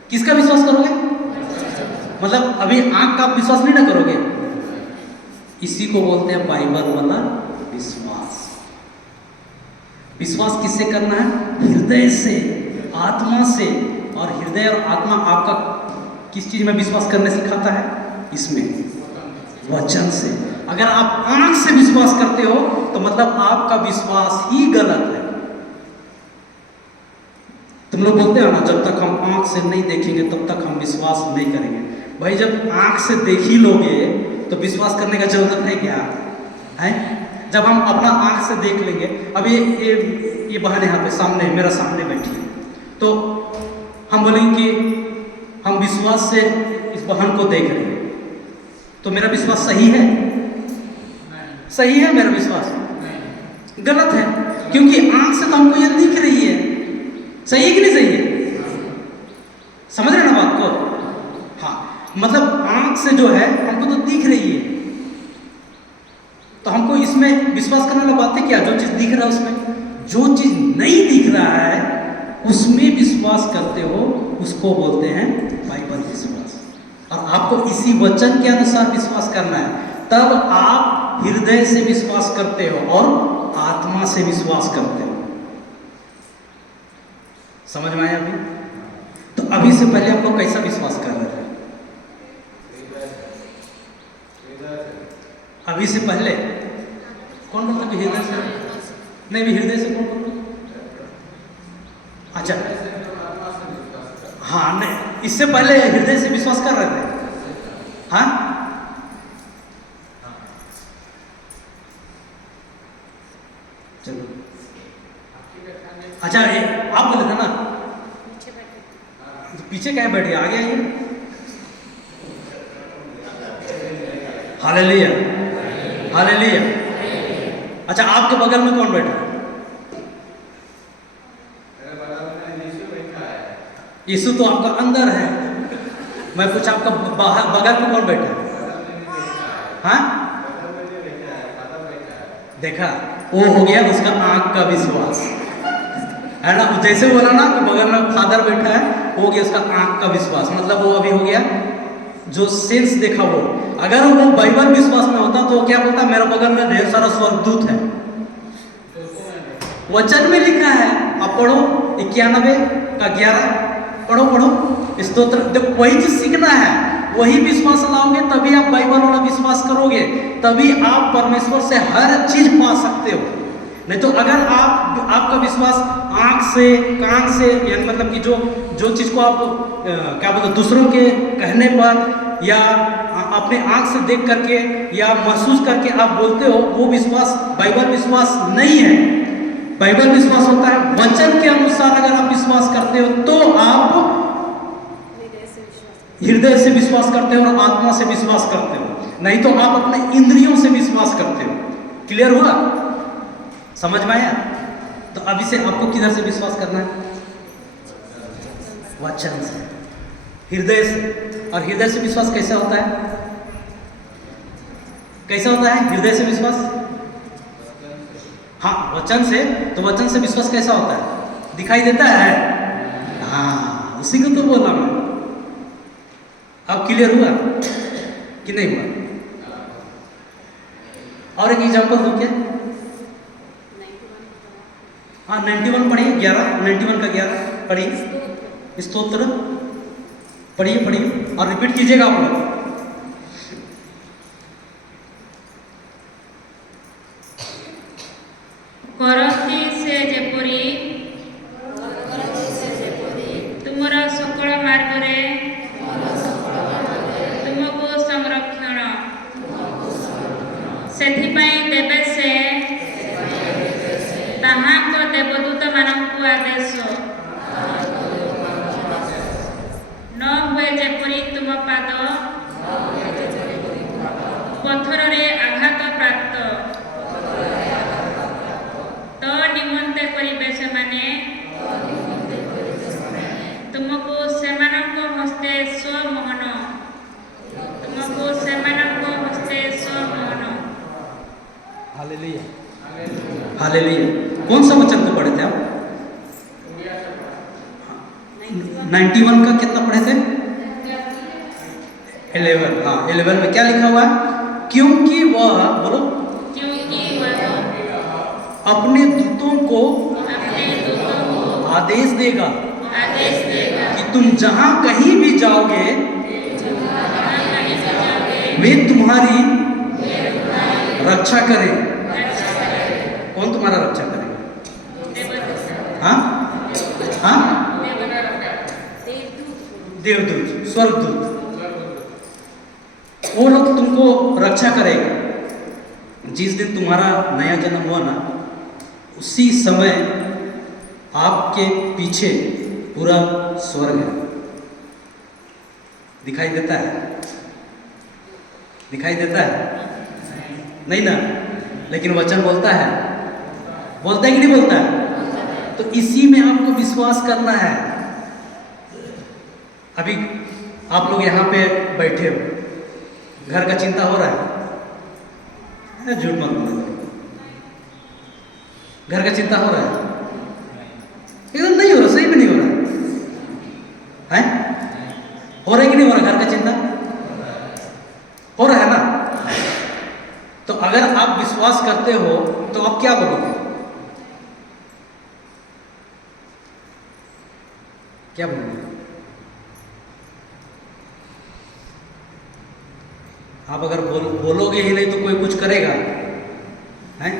किसका विश्वास करोगे? मतलब अभी आंख का विश्वास नहीं ना करोगे। इसी को बोलते हैं बाइबल वाला विश्वास। विश्वास किससे करना है? हृदय से, आत्मा से। और हृदय और आत्मा आपका किस चीज में विश्वास करने सिखाता है? इसमें, वचन से। अगर आप आंख से विश्वास करते हो तो मतलब आपका विश्वास ही गलत है। तुम लोग बोलते हो ना, जब तक हम आंख से नहीं देखेंगे तब तक हम विश्वास नहीं करेंगे। भाई जब आंख से देख ही लोगे तो विश्वास करने का जरूरत है क्या है? जब हम अपना आंख से देख लेंगे, अब ये बहन यहाँ पे सामने, मेरा सामने बैठी है, तो हम बोलेंगे कि हम विश्वास से इस बहन को देख रहे हैं, तो मेरा विश्वास सही है? सही है मेरा विश्वास? गलत है, क्योंकि आंख से तो हमको ये दिख रही है। सही है कि नहीं सही है? समझ रहे ना बात को? हाँ, मतलब आंख से जो है हमको तो दिख रही है, तो हमको इसमें विश्वास करने वाला बात है क्या? जो चीज दिख रहा है उसमें। जो चीज नहीं दिख रहा है उसमें विश्वास करते हो, उसको बोलते हैं बाइबल विश्वास। और आपको इसी वचन के अनुसार विश्वास करना है, तब आप हृदय से विश्वास करते हो और आत्मा से विश्वास करते हो। समझ में आया अभी? तो अभी से पहले आप लोग कैसा विश्वास कर रहे थे? अभी से पहले कौन बोलता है हृदय से? नहीं, भी हृदय से कौन बोलता? अच्छा, हाँ, नहीं, इससे पहले हृदय से विश्वास कर रहे थे। हाँ, चलो, अच्छा, आप बोले थे ना पीछे क्या बैठे? आगे आइए। Hallelujah, hallelujah. अच्छा, आपके बगल में कौन बैठा है? यीशु तो आपका अंदर है। मैं पूछा आपका बाहर बगल में कौन बैठा है? हाँ, देखा, वो हो गया उसका आंख का विश्वास, है ना? जैसे बोला ना कि बगल में फादर बैठा है, हो गया उसका आंख का विश्वास। मतलब वो अभी हो गया जो सेंस देखा वो। अगर वो बाइबल विश्वास में होता तो क्या बोलता? मेरा बगल में ढेर सारा स्वर्गदूत है। वचन में लिखा है, आप पढ़ो 91:11, पढ़ो स्तोत्र। वही चीज सीखना है, वही विश्वास लाओगे तभी आप बाइबल वाला विश्वास करोगे, तभी आप परमेश्वर से हर चीज पा सकते हो। नहीं तो अगर आपका विश्वास आंख से, कान से, यानी मतलब कि जो चीज को आप क्या बोलते दूसरों के कहने पर या अपने आंख से देख करके या महसूस करके आप बोलते हो, वो विश्वास बाइबल विश्वास नहीं है। बाइबल विश्वास होता है वचन के अनुसार अगर आप विश्वास करते हो तो आप हृदय से विश्वास करते हो और आत्मा से विश्वास करते हो, नहीं तो आप अपने इंद्रियों से विश्वास करते हो। क्लियर हुआ? समझ में आया? तो अभी से आपको किधर से विश्वास करना है? वचन से, हृदय से। और हृदय से विश्वास कैसा होता है? कैसा होता है हृदय से विश्वास? हाँ, वचन से। तो वचन से विश्वास कैसा होता है? दिखाई देता है। हाँ, उसी को तो बोला मैं। अब क्लियर हुआ कि नहीं हुआ? और एक एग्जांपल दो क्या? हाँ, 91 पढ़िए, 11, 91 का 11 पढ़िए, स्तोत्र पढ़िए और रिपीट कीजिएगा आप लोग। କରନ୍ତି ସେ ଯେପରି ତୁମର ସକଳ ମାର୍ଗରେ ତୁମକୁ ସଂରକ୍ଷଣ, ସେଥିପାଇଁ ଦେବେ ସେ ତାହାଙ୍କ ଦେବଦୂତମାନଙ୍କୁ ଆଦେଶ, ନ ହୁଏ ଯେପରି ତୁମ ପାଦ ପଥରରେ ଆଘାତ ପ୍ରାପ୍ତ, ତ ନିମନ୍ତେ କରିବେ ସେମାନେ ତୁମକୁ ସେମାନଙ୍କ ହସ୍ତେ ସ୍ୱମୋହନ, ତୁମକୁ ସେମାନଙ୍କ ହସ୍ତେ ସ୍ୱମୋହନ। Hallelujah, hallelujah. कौन सा वचन को पढ़े थे आप? 91 का कितना पढ़े थे? 11। हाँ, 11 में क्या लिखा हुआ है? क्योंकि वह, बोलो, क्योंकि वह अपने दूतों को आदेश देगा कि तुम जहां कहीं भी जाओगे वे तुम्हारी रक्षा करें। कौन तुम्हारा रक्षा करेगा? हाँ हाँ, देवदूत, स्वर्गदूत, वो लोग तुमको रक्षा करेगा। जिस दिन तुम्हारा नया जन्म हुआ ना, उसी समय आपके पीछे पूरा स्वर्ग है। दिखाई देता है? दिखाई देता है? नहीं ना? लेकिन वचन बोलता है, बोलता है कि नहीं बोलता है? तो इसी में आपको विश्वास करना है। अभी आप लोग यहाँ पे बैठे हो, घर का चिंता हो रहा है? झूठ मत बोलो, घर का चिंता हो रहा है? एकदम नहीं हो रहा, सही में नहीं हो रहा है? हो रहा है कि नहीं हो रहा घर का चिंता? हो रहा है ना? तो अगर आप विश्वास करते हो तो आप क्या बोलोगे? क्या बोलोगे? आप अगर बोलोगे ही नहीं तो कोई कुछ करेगा? हैं?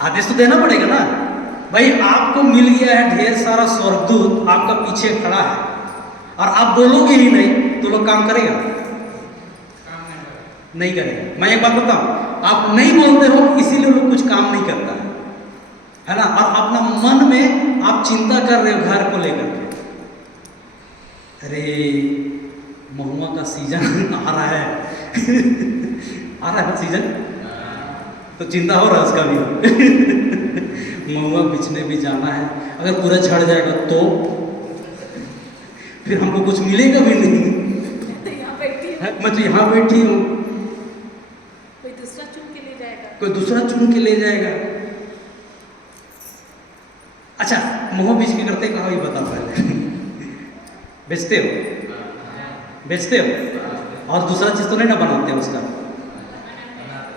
आदेश तो देना पड़ेगा ना भाई। आपको मिल गया है ढेर सारा स्वर्गदूत आपका पीछे खड़ा है और आप बोलोगे ही नहीं तो लोग काम करेगा? नहीं करेगा। मैं एक बात बताऊं, आप नहीं बोलते हो इसीलिए लोग कुछ काम नहीं करता है ना? और अपना मन में आप चिंता कर रहे हो घर को लेकर के, अरे महुआ का सीजन आ रहा है आ रहा है सीजन, तो चिंता हो रहा है उसका भी महुआ बिछने भी जाना है। अगर पूरा झड़ जाएगा तो फिर हमको कुछ मिलेगा भी नहीं। मैं तो यहाँ बैठी हूँ, कोई दूसरा चुन के ले जाएगा, कोई दूसरा चुन के ले जाएगा। अच्छा, महुआ बीच के करते कहाँ, ये बताओ पहले बेचते हो? बेचते हो? और दूसरा चीज तो नहीं ना बनाते हो उसका?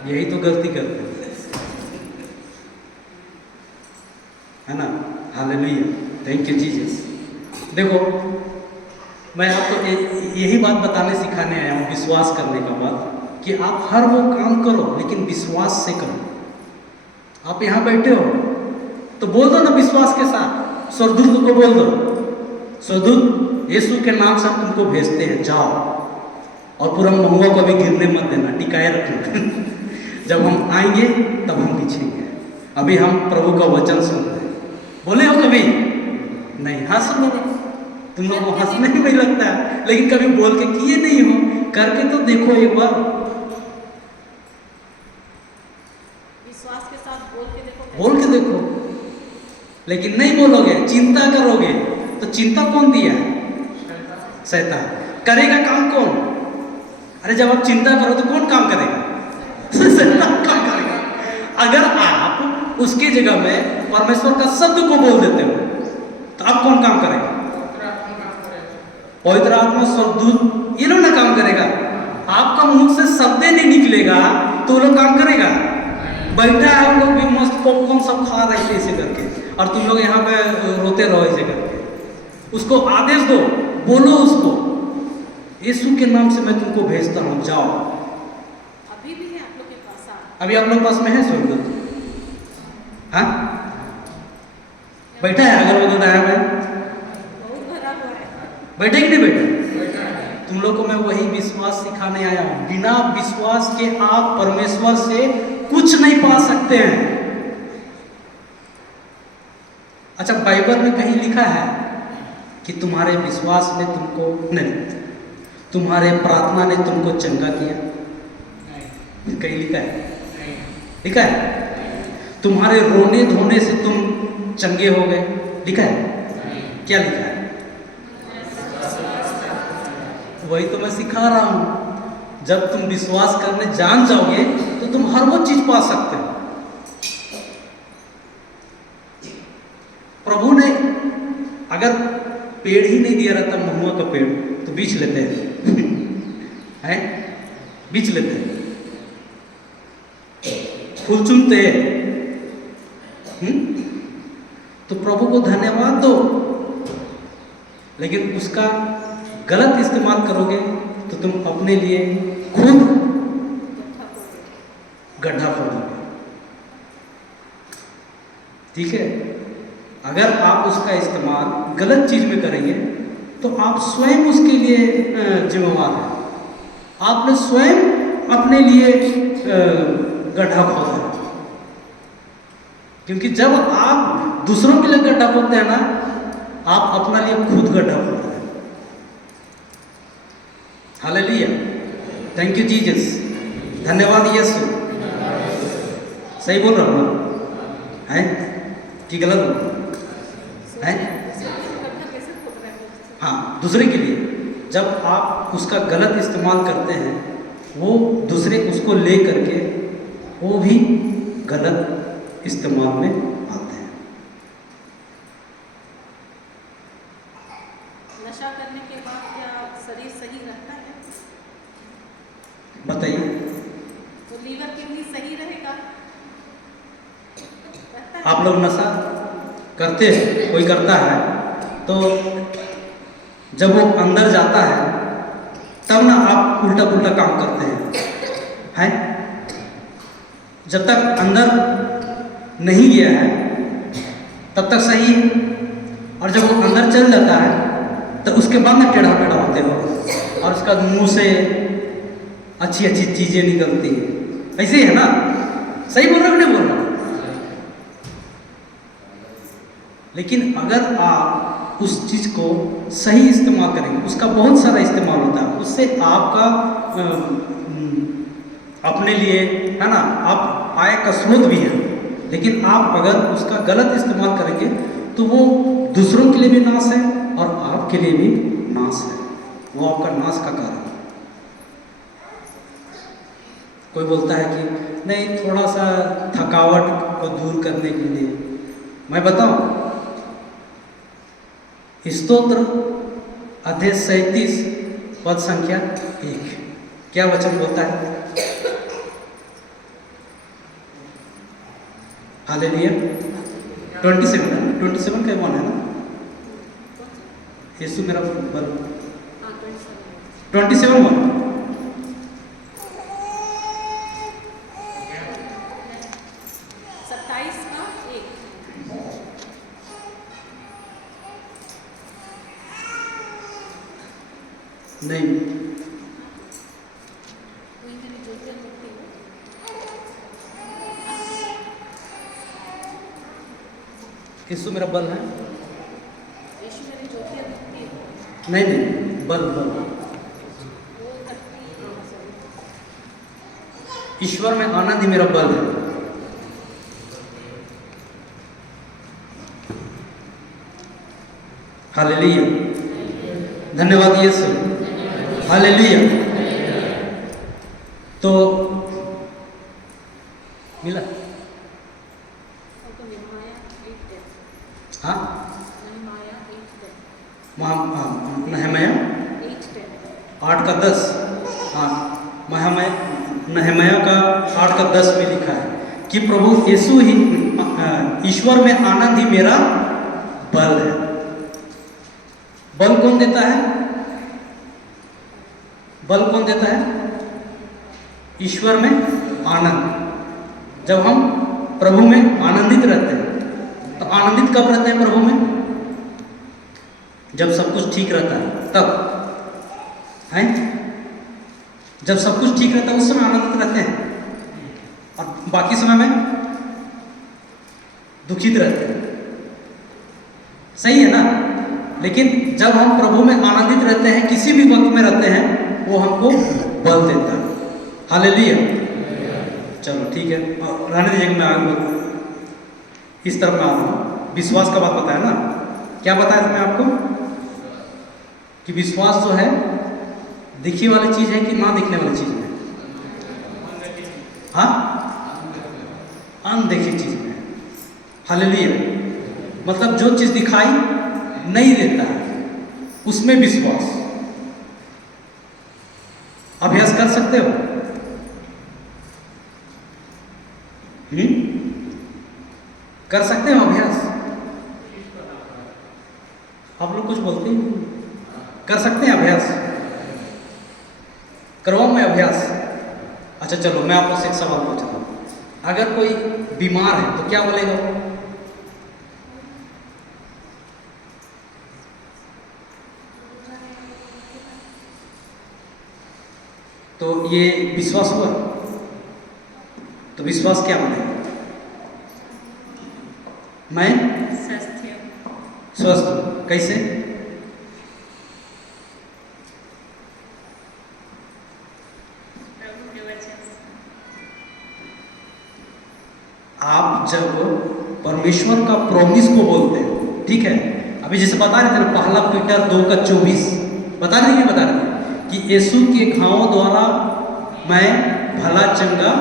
यही तो गलती करते हो, है ना? Hallelujah, thank you Jesus. देखो, मैं आपको यही बात बताने सिखाने आया हूँ, विश्वास करने का बात, कि आप हर वो काम करो लेकिन विश्वास से करो। आप यहाँ बैठे हो तो बोल दो ना विश्वास के साथ, स्वर्गदूत को बोल दो, स्वर्गदूत यीशु के नाम से हम तुमको भेजते हैं, जाओ और पूरा महुआ को भी गिरने मत देना, टिकाए रखना। जब हम आएंगे तब हम पीछेंगे। अभी हम प्रभु का वचन सुन रहे हैं। बोले हो कभी? नहीं, हंस लो। तुम लोग को हंसने में ही लगता है, लेकिन कभी बोल के किए नहीं हो, करके तो देखो एक बार। विश्वास के साथ बोल के देखो। बोल के देखो, लेकिन नहीं बोलोगे, चिंता करोगे, तो चिंता कौन दिया है? शैतान। करेगा काम कौन? अरे जब आप चिंता करो तो कौन काम करेगा? शैतान काम करेगा। अगर आप उसकी जगह में परमेश्वर का शब्द को बोल देते हो तो आप कौन काम करेगा? पवित्र आत्मा, स्वर्गदूत, ये लोग ना काम करेगा। आपका मुंह से शब्द नहीं निकलेगा तो वो लोग काम करेगा? बैठा है वो लोग भी मस्त पॉपकॉर्न सब खा रहे थे ऐसे करके, और तुम लोग यहाँ पे रोते रहो ऐसे करके। उसको आदेश दो, बोलो उसको, यीशु के नाम से मैं तुमको भेजता हूँ, जाओ। अभी भी है आप लोग के पास? अभी आप लोग पास में है स्वर्गदूत? हाँ, बैठा है? अगर वो तो आया है, बहुत भरा हुआ है। बैठे कि नहीं बैठे? तुम लोग को मैं वही विश्वास सिखाने आया हूँ। बिना विश्वास के आप परमेश्वर से कुछ नहीं पा सकते हैं। अच्छा, बाइबल में कहीं लिखा है कि तुम्हारे विश्वास ने तुमको, नहीं, तुम्हारे प्रार्थना ने तुमको चंगा किया? कहीं लिखा है? लिखा है? तुम्हारे रोने धोने से तुम चंगे हो गए? लिखा है? क्या लिखा है? वही तो मैं सिखा रहा हूं। जब तुम विश्वास करने जान जाओगे तो तुम हर वो चीज पा सकते हो। प्रभु ने अगर पेड़ ही नहीं दिया रहता, महुआ का पेड़, तो बीच लेते हैं बीच लेते हैं, फूल चुनते हैं। तो प्रभु को धन्यवाद दो, लेकिन उसका गलत इस्तेमाल करोगे तो तुम अपने लिए खुद गड्ढा खोदोगे। ठीक है? अगर आप उसका इस्तेमाल गलत चीज में करेंगे तो आप स्वयं उसके लिए जिम्मेवार हैं। आपने स्वयं अपने लिए गड्ढा खोदा है। क्योंकि जब आप दूसरों के लिए गड्ढा खोदते हैं ना, आप अपना लिए खुद गड्ढा खोदते हैं। हालेलुया, थैंक यू जीसस, धन्यवाद यीशु। सही बोल रहा हूँ है कि गलत है? हाँ, दूसरे के लिए जब आप उसका गलत इस्तेमाल करते हैं, वो दूसरे उसको ले करके वो भी गलत इस्तेमाल में आते हैं। नशा करने के बाद क्या शरीर सही रहता है? बताइए। तो लीवर किडनी सही रहेगा? आप लोग नशा करते हैं, कोई करता है, तो जब वो अंदर जाता है तब ना आप उल्टा पुल्टा काम करते हैं? जब तक अंदर नहीं गया है तब तक सही है, और जब वो अंदर चल जाता है तो उसके बाद ना टेढ़ा टेढ़ा होते हो, और उसका मुंह से अच्छी अच्छी चीजें निकलती है। ऐसे ही है ना? सही बोल रहा हूँ, नहीं बोल रहा? लेकिन अगर आप उस चीज को सही इस्तेमाल करेंगे, उसका बहुत सारा इस्तेमाल होता है, उससे आपका अपने लिए, है ना, आप आय का स्रोत भी है। लेकिन आप अगर उसका गलत इस्तेमाल करेंगे तो वो दूसरों के लिए भी नाश है और आपके लिए भी नाश है। वो आपका नाश का कारण है। कोई बोलता है कि नहीं, थोड़ा सा थकावट को दूर करने के लिए, मैं बताऊं, स्तोत्र अध्याय 37 पद संख्या 1 क्या वचन बोलता है? हालेलुया। 27 का 1 है ना? यीशु मेरा बल 27:1 नहीं, ज्योति और मुक्ति हूँ। यीशु मेरा बल है। यीशु मेरी ज्योति और मुक्ति है। नहीं नहीं, बल बल। वो शक्ति, ईश्वर में आनंद ही मेरा बल है। हालेलुया, धन्यवाद यीशु, हालेलुया। तो मिला? तो निर्माया 8:10, हाँ, निर्माया 8:10, नहमया 8:10, 8:10। हाँ, नहमया का 8:10 में लिखा है कि प्रभु यीशु ही, ईश्वर में आनंद ही मेरा बल है। बल कौन देता है? बल कौन देता है? ईश्वर में आनंद। जब हम प्रभु में आनंदित रहते हैं, तो आनंदित कब रहते हैं प्रभु में? जब सब कुछ ठीक रहता है तब है। जब सब कुछ ठीक रहता है उस समय आनंदित रहते हैं, और बाकी समय में दुखित रहते हैं। सही है ना? लेकिन जब हम प्रभु में आनंदित रहते हैं, किसी भी वक्त में रहते हैं, वो हमको बल देता है। हालेलुया। चलो ठीक है, रहने दीजिए, मैं आगे इस तरफ में आ रहा हूँ। विश्वास का बात बताया ना, क्या बताया था मैं आपको कि विश्वास जो है दिखने वाली चीज है कि ना दिखने वाली चीज है? हाँ, अनदेखी चीज है। हालेलुया। मतलब जो चीज दिखाई नहीं देता है उसमें विश्वास। अभ्यास कर सकते हो? कर सकते हो अभ्यास? आप लोग कुछ बोलते हैं? कर सकते हैं अभ्यास? करवाऊं मैं अभ्यास? अच्छा चलो, मैं आपको से एक सवाल पूछता हूँ। अगर कोई बीमार है तो क्या बोलेगा? तो ये विश्वास हुआ? तो विश्वास क्या बनेगा? मैं स्वस्थ हूं। कैसे? आप जब परमेश्वर का प्रॉमिस को बोलते हैं, ठीक है, अभी जैसे बता रहे थे ना, पहला पीटर 2:24 बता रहे हैं, बता रहे थे कि यीशु के घावों द्वारा मैं भला चंगा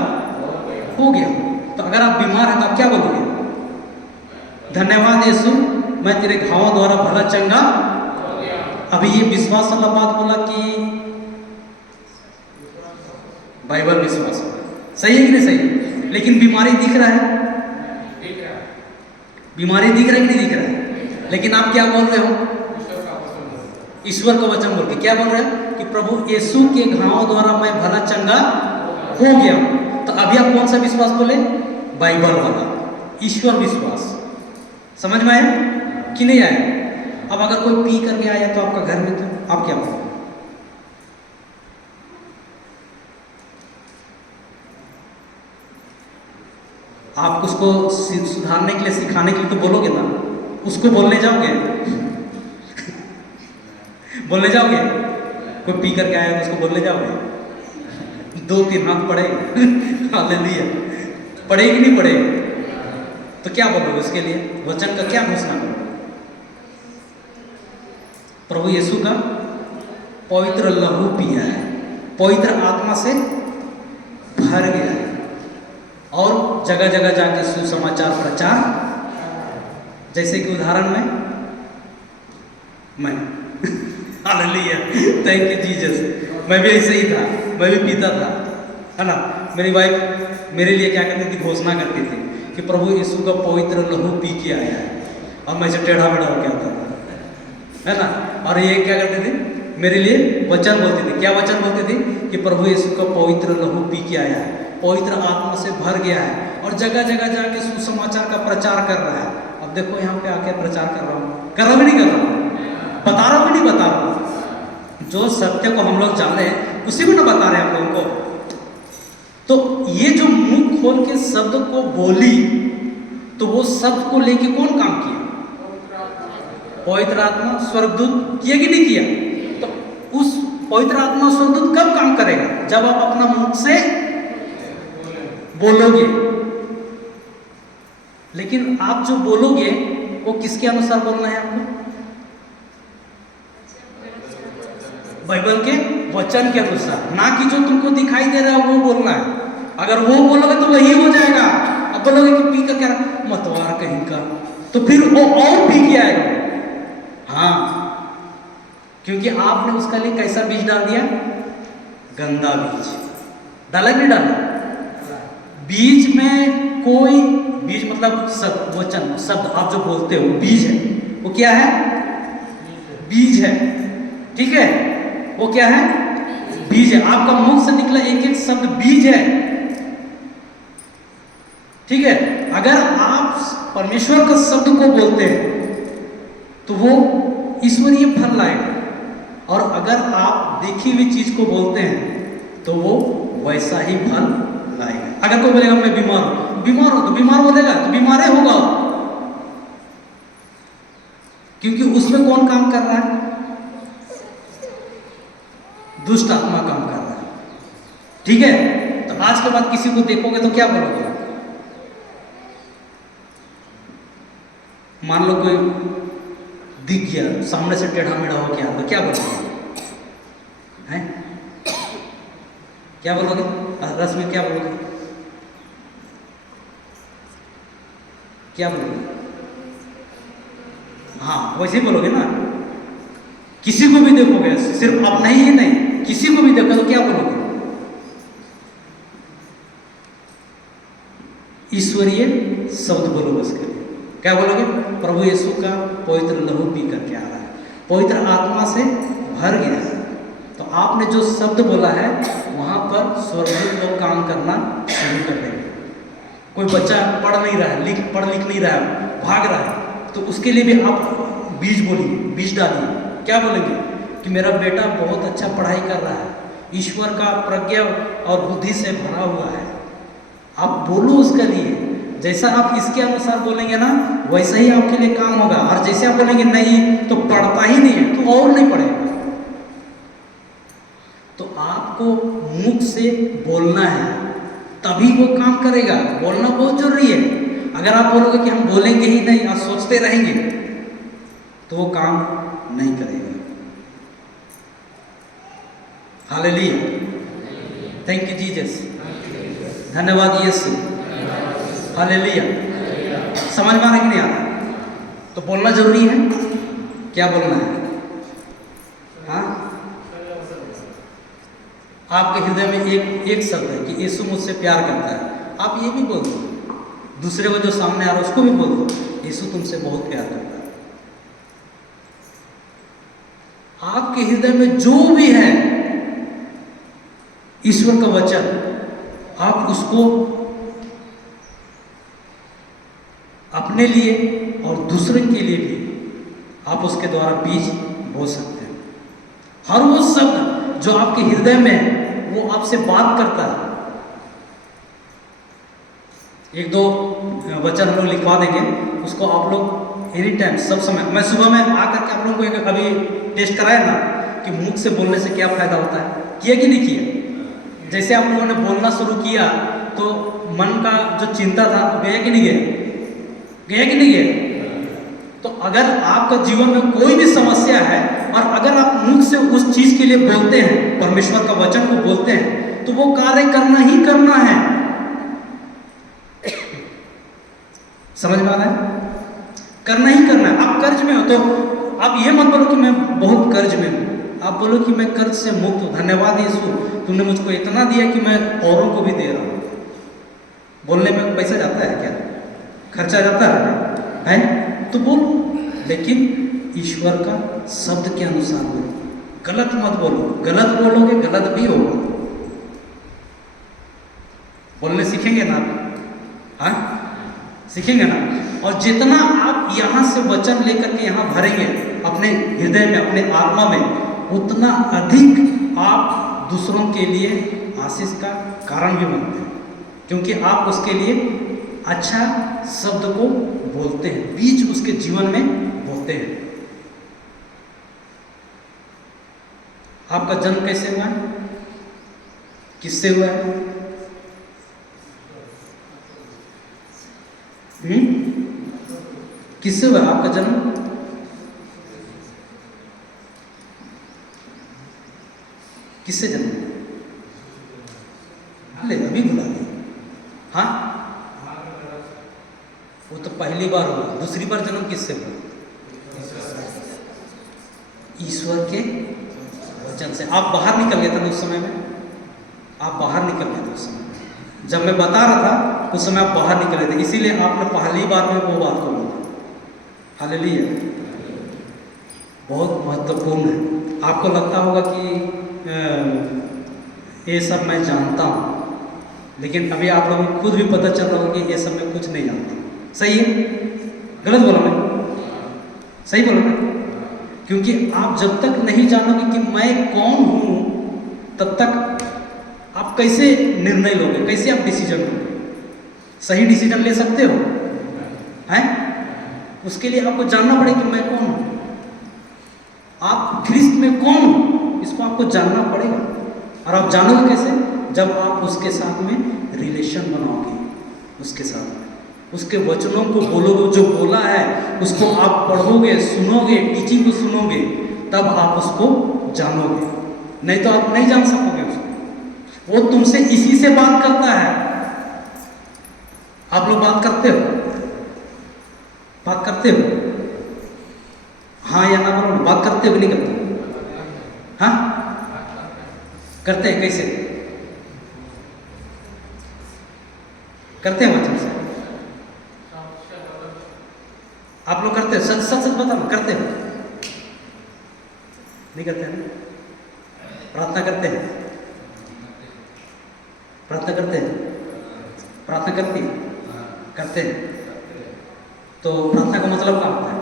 हो गया। तो अगर आप बीमार हैं तो आप क्या बोलोगे? धन्यवाद यीशु, मैं तेरे घावों द्वारा भला चंगा। अभी ये विश्वास वाला बात बोला कि बाइबल विश्वास? सही है कि नहीं सही? लेकिन बीमारी दिख रहा है, बीमारी दिख रहा है कि नहीं दिख रहा है? लेकिन आप क्या बोल रहे हो? ईश्वर का वचन बोल के क्या बोल रहे हैं कि प्रभु यीशु के घावों द्वारा मैं भला चंगा हो गया। तो अभी आप कौन सा विश्वास बोले? बाइबल वाला, ईश्वर विश्वास। समझ में आया कि नहीं आया? अब अगर कोई पी करके आया तो आपका घर में, तो आप क्या बोलोगे? आप उसको सुधारने के लिए, सिखाने के लिए तो बोलोगे ना, उसको बोलने जाओगे? बोलने जाओगे? कोई पी करके आया तो उसको बोलने जाओगे? 2-3 हाथ पड़ेगा। हालेलुया। पड़ेगी नहीं पड़ेगी? तो क्या बोलोगे उसके लिए? वचन का क्या घोषणा करोगे? प्रभु यीशु का पवित्र लहू पिया है, पवित्र आत्मा से भर गया है, और जगह जगह जाके सुसमाचार प्रचार। जैसे कि उदाहरण में मैं हालेलुया, थैंक यू जीसस। मैं भी ऐसे ही था, मैं भी पीता था, है ना। मेरी वाइफ मेरे लिए क्या करती थी? घोषणा करती थी कि प्रभु यीशु का पवित्र लहू पी के आया है। अब मैं से टेढ़ा मेढ़ा हो गया था, है ना। और ये क्या करती थी? मेरे लिए वचन बोलती थी। क्या वचन बोलती थी? कि प्रभु यीशु का पवित्र लहू पी के आया है, पवित्र आत्मा से भर गया है, और जगह जगह जाके सुसमाचार का प्रचार कर रहा है। अब देखो यहाँ पे आके प्रचार कर रहा हूँ, कर रहा हूँ नहीं कर रहा हूँ? बता रहा हूँ कि नहीं बता रहा हूँ? जो सत्य को हम लोग जाने हैं उसी को ना बता रहे हैं आप लोगों को। तो ये जो मुंह खोल के शब्द को बोली, तो वो शब्द को लेके कौन काम किया? पवित्र आत्मा, स्वर्गदूत किया कि नहीं किया? तो उस पवित्र आत्मा स्वर्गदूत कब काम करेगा? जब आप अपना मुंह से बोलोगे। लेकिन आप जो बोलोगे वो किसके अनुसार बोलना है आपको? बाइबल के वचन के अनुसार, ना कि जो तुमको दिखाई दे रहा है वो बोलना है। अगर वो बोलोगे तो वही हो जाएगा। अब बोलोगे कि पी कर क्या मतवार कहीं का, तो फिर वो और पी के आएगा। हाँ, क्योंकि आपने उसका लिए कैसा बीज डाल दिया? गंदा बीज डाला कि नहीं डाला? बीज में कोई बीज मतलब शब्द, वचन, शब्द आप जो बोलते हो बीज है। वो क्या है? बीज है। ठीक है, वो क्या है? बीज है। आपका मुख से निकला एक एक शब्द बीज है। ठीक है, अगर आप परमेश्वर के शब्द को बोलते हैं तो वो ईश्वरीय फल लाएगा, और अगर आप देखी हुई चीज को बोलते हैं तो वो वैसा ही फल लाएगा। अगर कोई बोलेगा मैं बीमार हूं, बीमार हो तो बीमार बोलेगा तो बीमार होगा, क्योंकि उसमें कौन काम कर रहा है? दुष्ट आत्मा काम कर रहा है। ठीक है, तो आज के बाद किसी को देखोगे तो क्या बोलोगे? मान लो कोई दिख गया सामने से टेढ़ा मेढ़ा हो गया तो क्या बोलोगे? हैं? क्या बोलोगे? रस में क्या बोलोगे? क्या बोलोगे? हाँ, वैसे ही बोलोगे ना। किसी को भी देखोगे, सिर्फ अपना ही नहीं, किसी को भी देखो तो क्या बोलोगे? ईश्वरीय शब्द बोलोगे उसके लिए। क्या बोलोगे? प्रभु यीशु का पवित्र लहू पी करके आ रहा है, पवित्र आत्मा से भर गया है। तो आपने जो शब्द बोला है वहां पर स्वर्गदूत लोग काम करना शुरू कर देंगे। कोई बच्चा पढ़ नहीं रहा है, पढ़ लिख नहीं रहा है, भाग रहा है, तो उसके लिए भी आप बीज बोलिए, बीज डालिए। क्या बोलेंगे? कि मेरा बेटा बहुत अच्छा पढ़ाई कर रहा है, ईश्वर का प्रज्ञा और बुद्धि से भरा हुआ है। आप बोलो उसके लिए। जैसा आप इसके अनुसार बोलेंगे ना, वैसा ही आपके लिए काम होगा। और जैसे आप बोलेंगे नहीं तो पढ़ता ही नहीं है, तो और नहीं पढ़ेगा। तो आपको मुख से बोलना है, तभी वो काम करेगा। बोलना बहुत जरूरी है। अगर आप बोलोगे कि हम बोलेंगे ही नहीं और सोचते रहेंगे, तो वो काम नहीं करेगा। हालेलुया, थैंक यू जीसस, धन्यवाद यीशु, हालेलुया। समझ में आ रहा है कि नहीं आ रहा? तो बोलना जरूरी है। क्या बोलना है? हाँ, आपके हृदय में एक शब्द है कि यीशु मुझसे प्यार करता है। आप ये भी बोल दो, दूसरे को जो सामने आ रहा है उसको भी बोल दो, यीशु तुमसे बहुत प्यार करता है। आपके हृदय में जो भी है ईश्वर का वचन, आप उसको अपने लिए और दूसरे के लिए भी आप उसके द्वारा बीज बो सकते हैं। हर वो शब्द जो आपके हृदय में है वो आपसे बात करता है। एक दो वचन हम लोग लिखवा देंगे, उसको आप लोग एनी टाइम, सब समय, मैं सुबह में आकर के आप लोगों को अभी टेस्ट कराया ना कि मुख से बोलने से क्या फायदा होता है, किया कि नहीं किया? जैसे आप लोगों ने बोलना शुरू किया तो मन का जो चिंता था गया कि नहीं गया? गया कि नहीं गया? तो अगर आपका जीवन में कोई भी समस्या है और अगर आप मुख से उस चीज के लिए बोलते हैं, परमेश्वर का वचन को बोलते हैं, तो वो कार्य करना ही करना है। समझ में आ रहा है? करना ही करना है। आप कर्ज में हो तो आप ये मत बोलो कि मैं बहुत कर्ज में हूं, आप बोलो कि मैं कर्ज से मुक्त हूं। धन्यवाद यीशु, तुमने मुझको इतना दिया कि मैं औरों को भी दे रहा हूं। बोलने में पैसा जाता है क्या? खर्चा जाता है? तो बोलो, लेकिन ईश्वर का शब्द के अनुसार बोलो। गलत मत बोलो, गलत बोलोगे गलत भी होगा। बोलने सीखेंगे ना आप? हाँ, सीखेंगे ना। और जितना आप यहाँ से वचन लेकर के यहाँ भरेंगे अपने हृदय में, अपने आत्मा में, उतना अधिक आप दूसरों के लिए आशीष का कारण भी बनते हैं, क्योंकि आप उसके लिए अच्छा शब्द को बोलते हैं, बीज उसके जीवन में बोते हैं। आपका जन्म कैसे हुआ है? किससे हुआ है? किससे हुआ आपका जन्म? किससे जन्म? ले अभी बुला दिया। हाँ, वो तो पहली बार हुआ, दूसरी बार जन्म किससे हुआ? ईश्वर के वचन से। आप बाहर निकल गए थे उस समय में, आप बाहर निकल गए थे उस समय में। जब मैं बता रहा था उस समय आप बाहर निकले थे, इसीलिए आपने पहली बार में वो बात को बोला। हालेलुया, बहुत महत्वपूर्ण है। आपको लगता होगा कि ये सब मैं जानता हूँ, लेकिन अभी आप लोगों को खुद भी पता चल रहा होगा कि ये सब मैं कुछ नहीं जानता। सही है? गलत बोला मैं? सही बोला मैं? क्योंकि आप जब तक नहीं जानोगे कि मैं कौन हूँ, तब तक आप कैसे निर्णय लोगे, कैसे आप डिसीजन लोगे? सही डिसीजन ले सकते हो? हैं? उसके लिए आपको जानना पड़ेगा कि मैं कौन हूँ, आप ख्रिस्त में कौन हो, इसको आपको जानना पड़ेगा। और आप जानोगे कैसे? जब आप उसके साथ में रिलेशन बनाओगे, उसके साथ में उसके वचनों को बोलोगे, जो बोला है उसको आप पढ़ोगे, सुनोगे, टीचिंग को सुनोगे, तब आप उसको जानोगे। नहीं तो आप नहीं जान सकोगे उसको। वो तुमसे इसी से बात करता है। आप लोग बात करते हो? बात करते हो? हाँ या ना बोलो, बात करते हो कि नहीं करते? हाँ, करते हैं। कैसे करते हैं वचन से? आप लोग करते हो? सच सच सच बताओ, करते हो? नहीं करते हैं? प्रार्थना करते हैं? प्रार्थना करते हैं? प्रार्थना करती है? करते हैं। तो प्रार्थना का मतलब क्या होता है?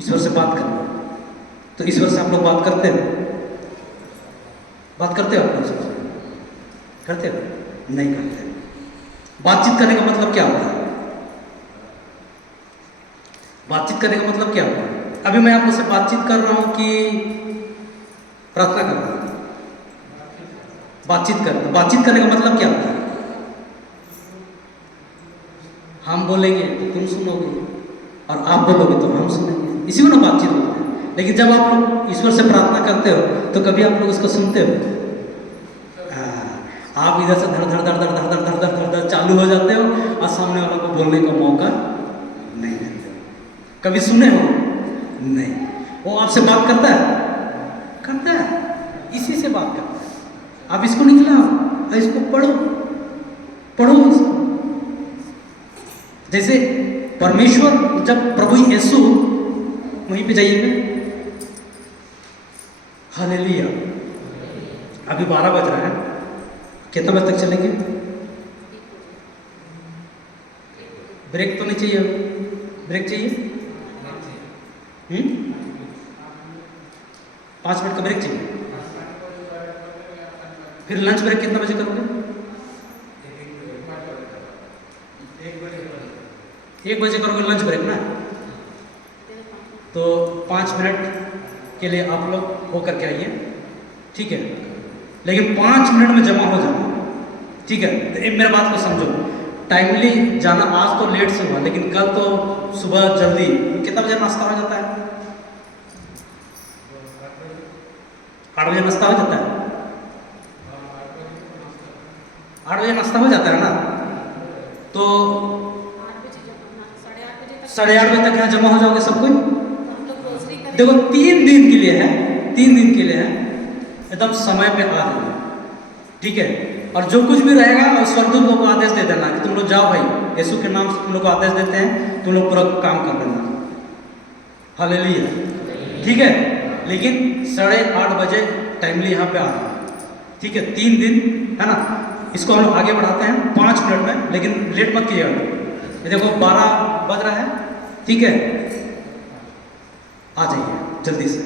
ईश्वर से बात करना। तो ईश्वर से आप लोग बात करते हो? बात करते हो आप लोग ईश्वर से? करते हो? नहीं करते। बातचीत करने का मतलब क्या होता है? बातचीत करने का मतलब क्या होता है? अभी मैं आप लोग से बातचीत कर रहा हूं कि प्रार्थना कर रहा हूं? बातचीत कर रहा हूं। बातचीत करने का मतलब क्या होता है? हम बोलेंगे तो तुम सुनोगे, और आप बोलोगे तो हम सुनेंगे। इसी को ना बातचीत होता है। लेकिन जब आप लोग ईश्वर से प्रार्थना करते हो, तो कभी आप लोग उसको सुनते हो? आप इधर से धड़ धड़ धड़ धड़ धड़ धड़ धड़ धड़ धड़ धड़ चालू हो जाते हो, और सामने वालों को बोलने का मौका नहीं देते हो। कभी सुने हो? नहीं। वो आपसे बात करता है? करता है। इसी से बात करता है। आप इसको निकलाओ, इसको पढ़ो, पढ़ो इसको। जैसे परमेश्वर, जब प्रभु यीशु, वहीं पे जाइएगा। हालेलुया। अभी 12 बज रहा है, कितना बजे तक चलेंगे? ब्रेक तो नहीं चाहिए? ब्रेक चाहिए? 5 मिनट का ब्रेक चाहिए। फिर लंच ब्रेक कितना बजे करोगे? 1 बजे करोगे लंच ब्रेक ना? तो 5 मिनट के लिए आप लोग होकर के आइए, ठीक है? लेकिन 5 मिनट में जमा हो जाना, ठीक है? तो मेरे बात को समझो, टाइमली जाना। आज तो लेट से हुआ, लेकिन कल तो सुबह जल्दी। कितना बजे नाश्ता हो जाता है? 8 बजे नाश्ता हो जाता है? 8 बजे नाश्ता हो जाता है ना? तो 8:30 बजे तक यहाँ जमा हो जाओगे सब कोई। देखो 3 दिन के लिए है, 3 दिन के लिए है, एकदम समय पे आ जाना, ठीक है? और जो कुछ भी रहेगा, और स्वर्गदूत को आदेश दे देना कि तुम लोग जाओ भाई, यीशु के नाम से तुम लोग को आदेश देते हैं, तुम लोग पूरा काम कर लेना। हालेलुया, ठीक है? लेकिन 8:30 बजे टाइमली यहाँ पे आना, ठीक है? 3 दिन है ना? इसको हम लोग आगे बढ़ाते हैं 5 मिनट में, लेकिन लेट मत कीजिएगा। देखो 12 बज रहा है, ठीक है? आ जाइए जल्दी से।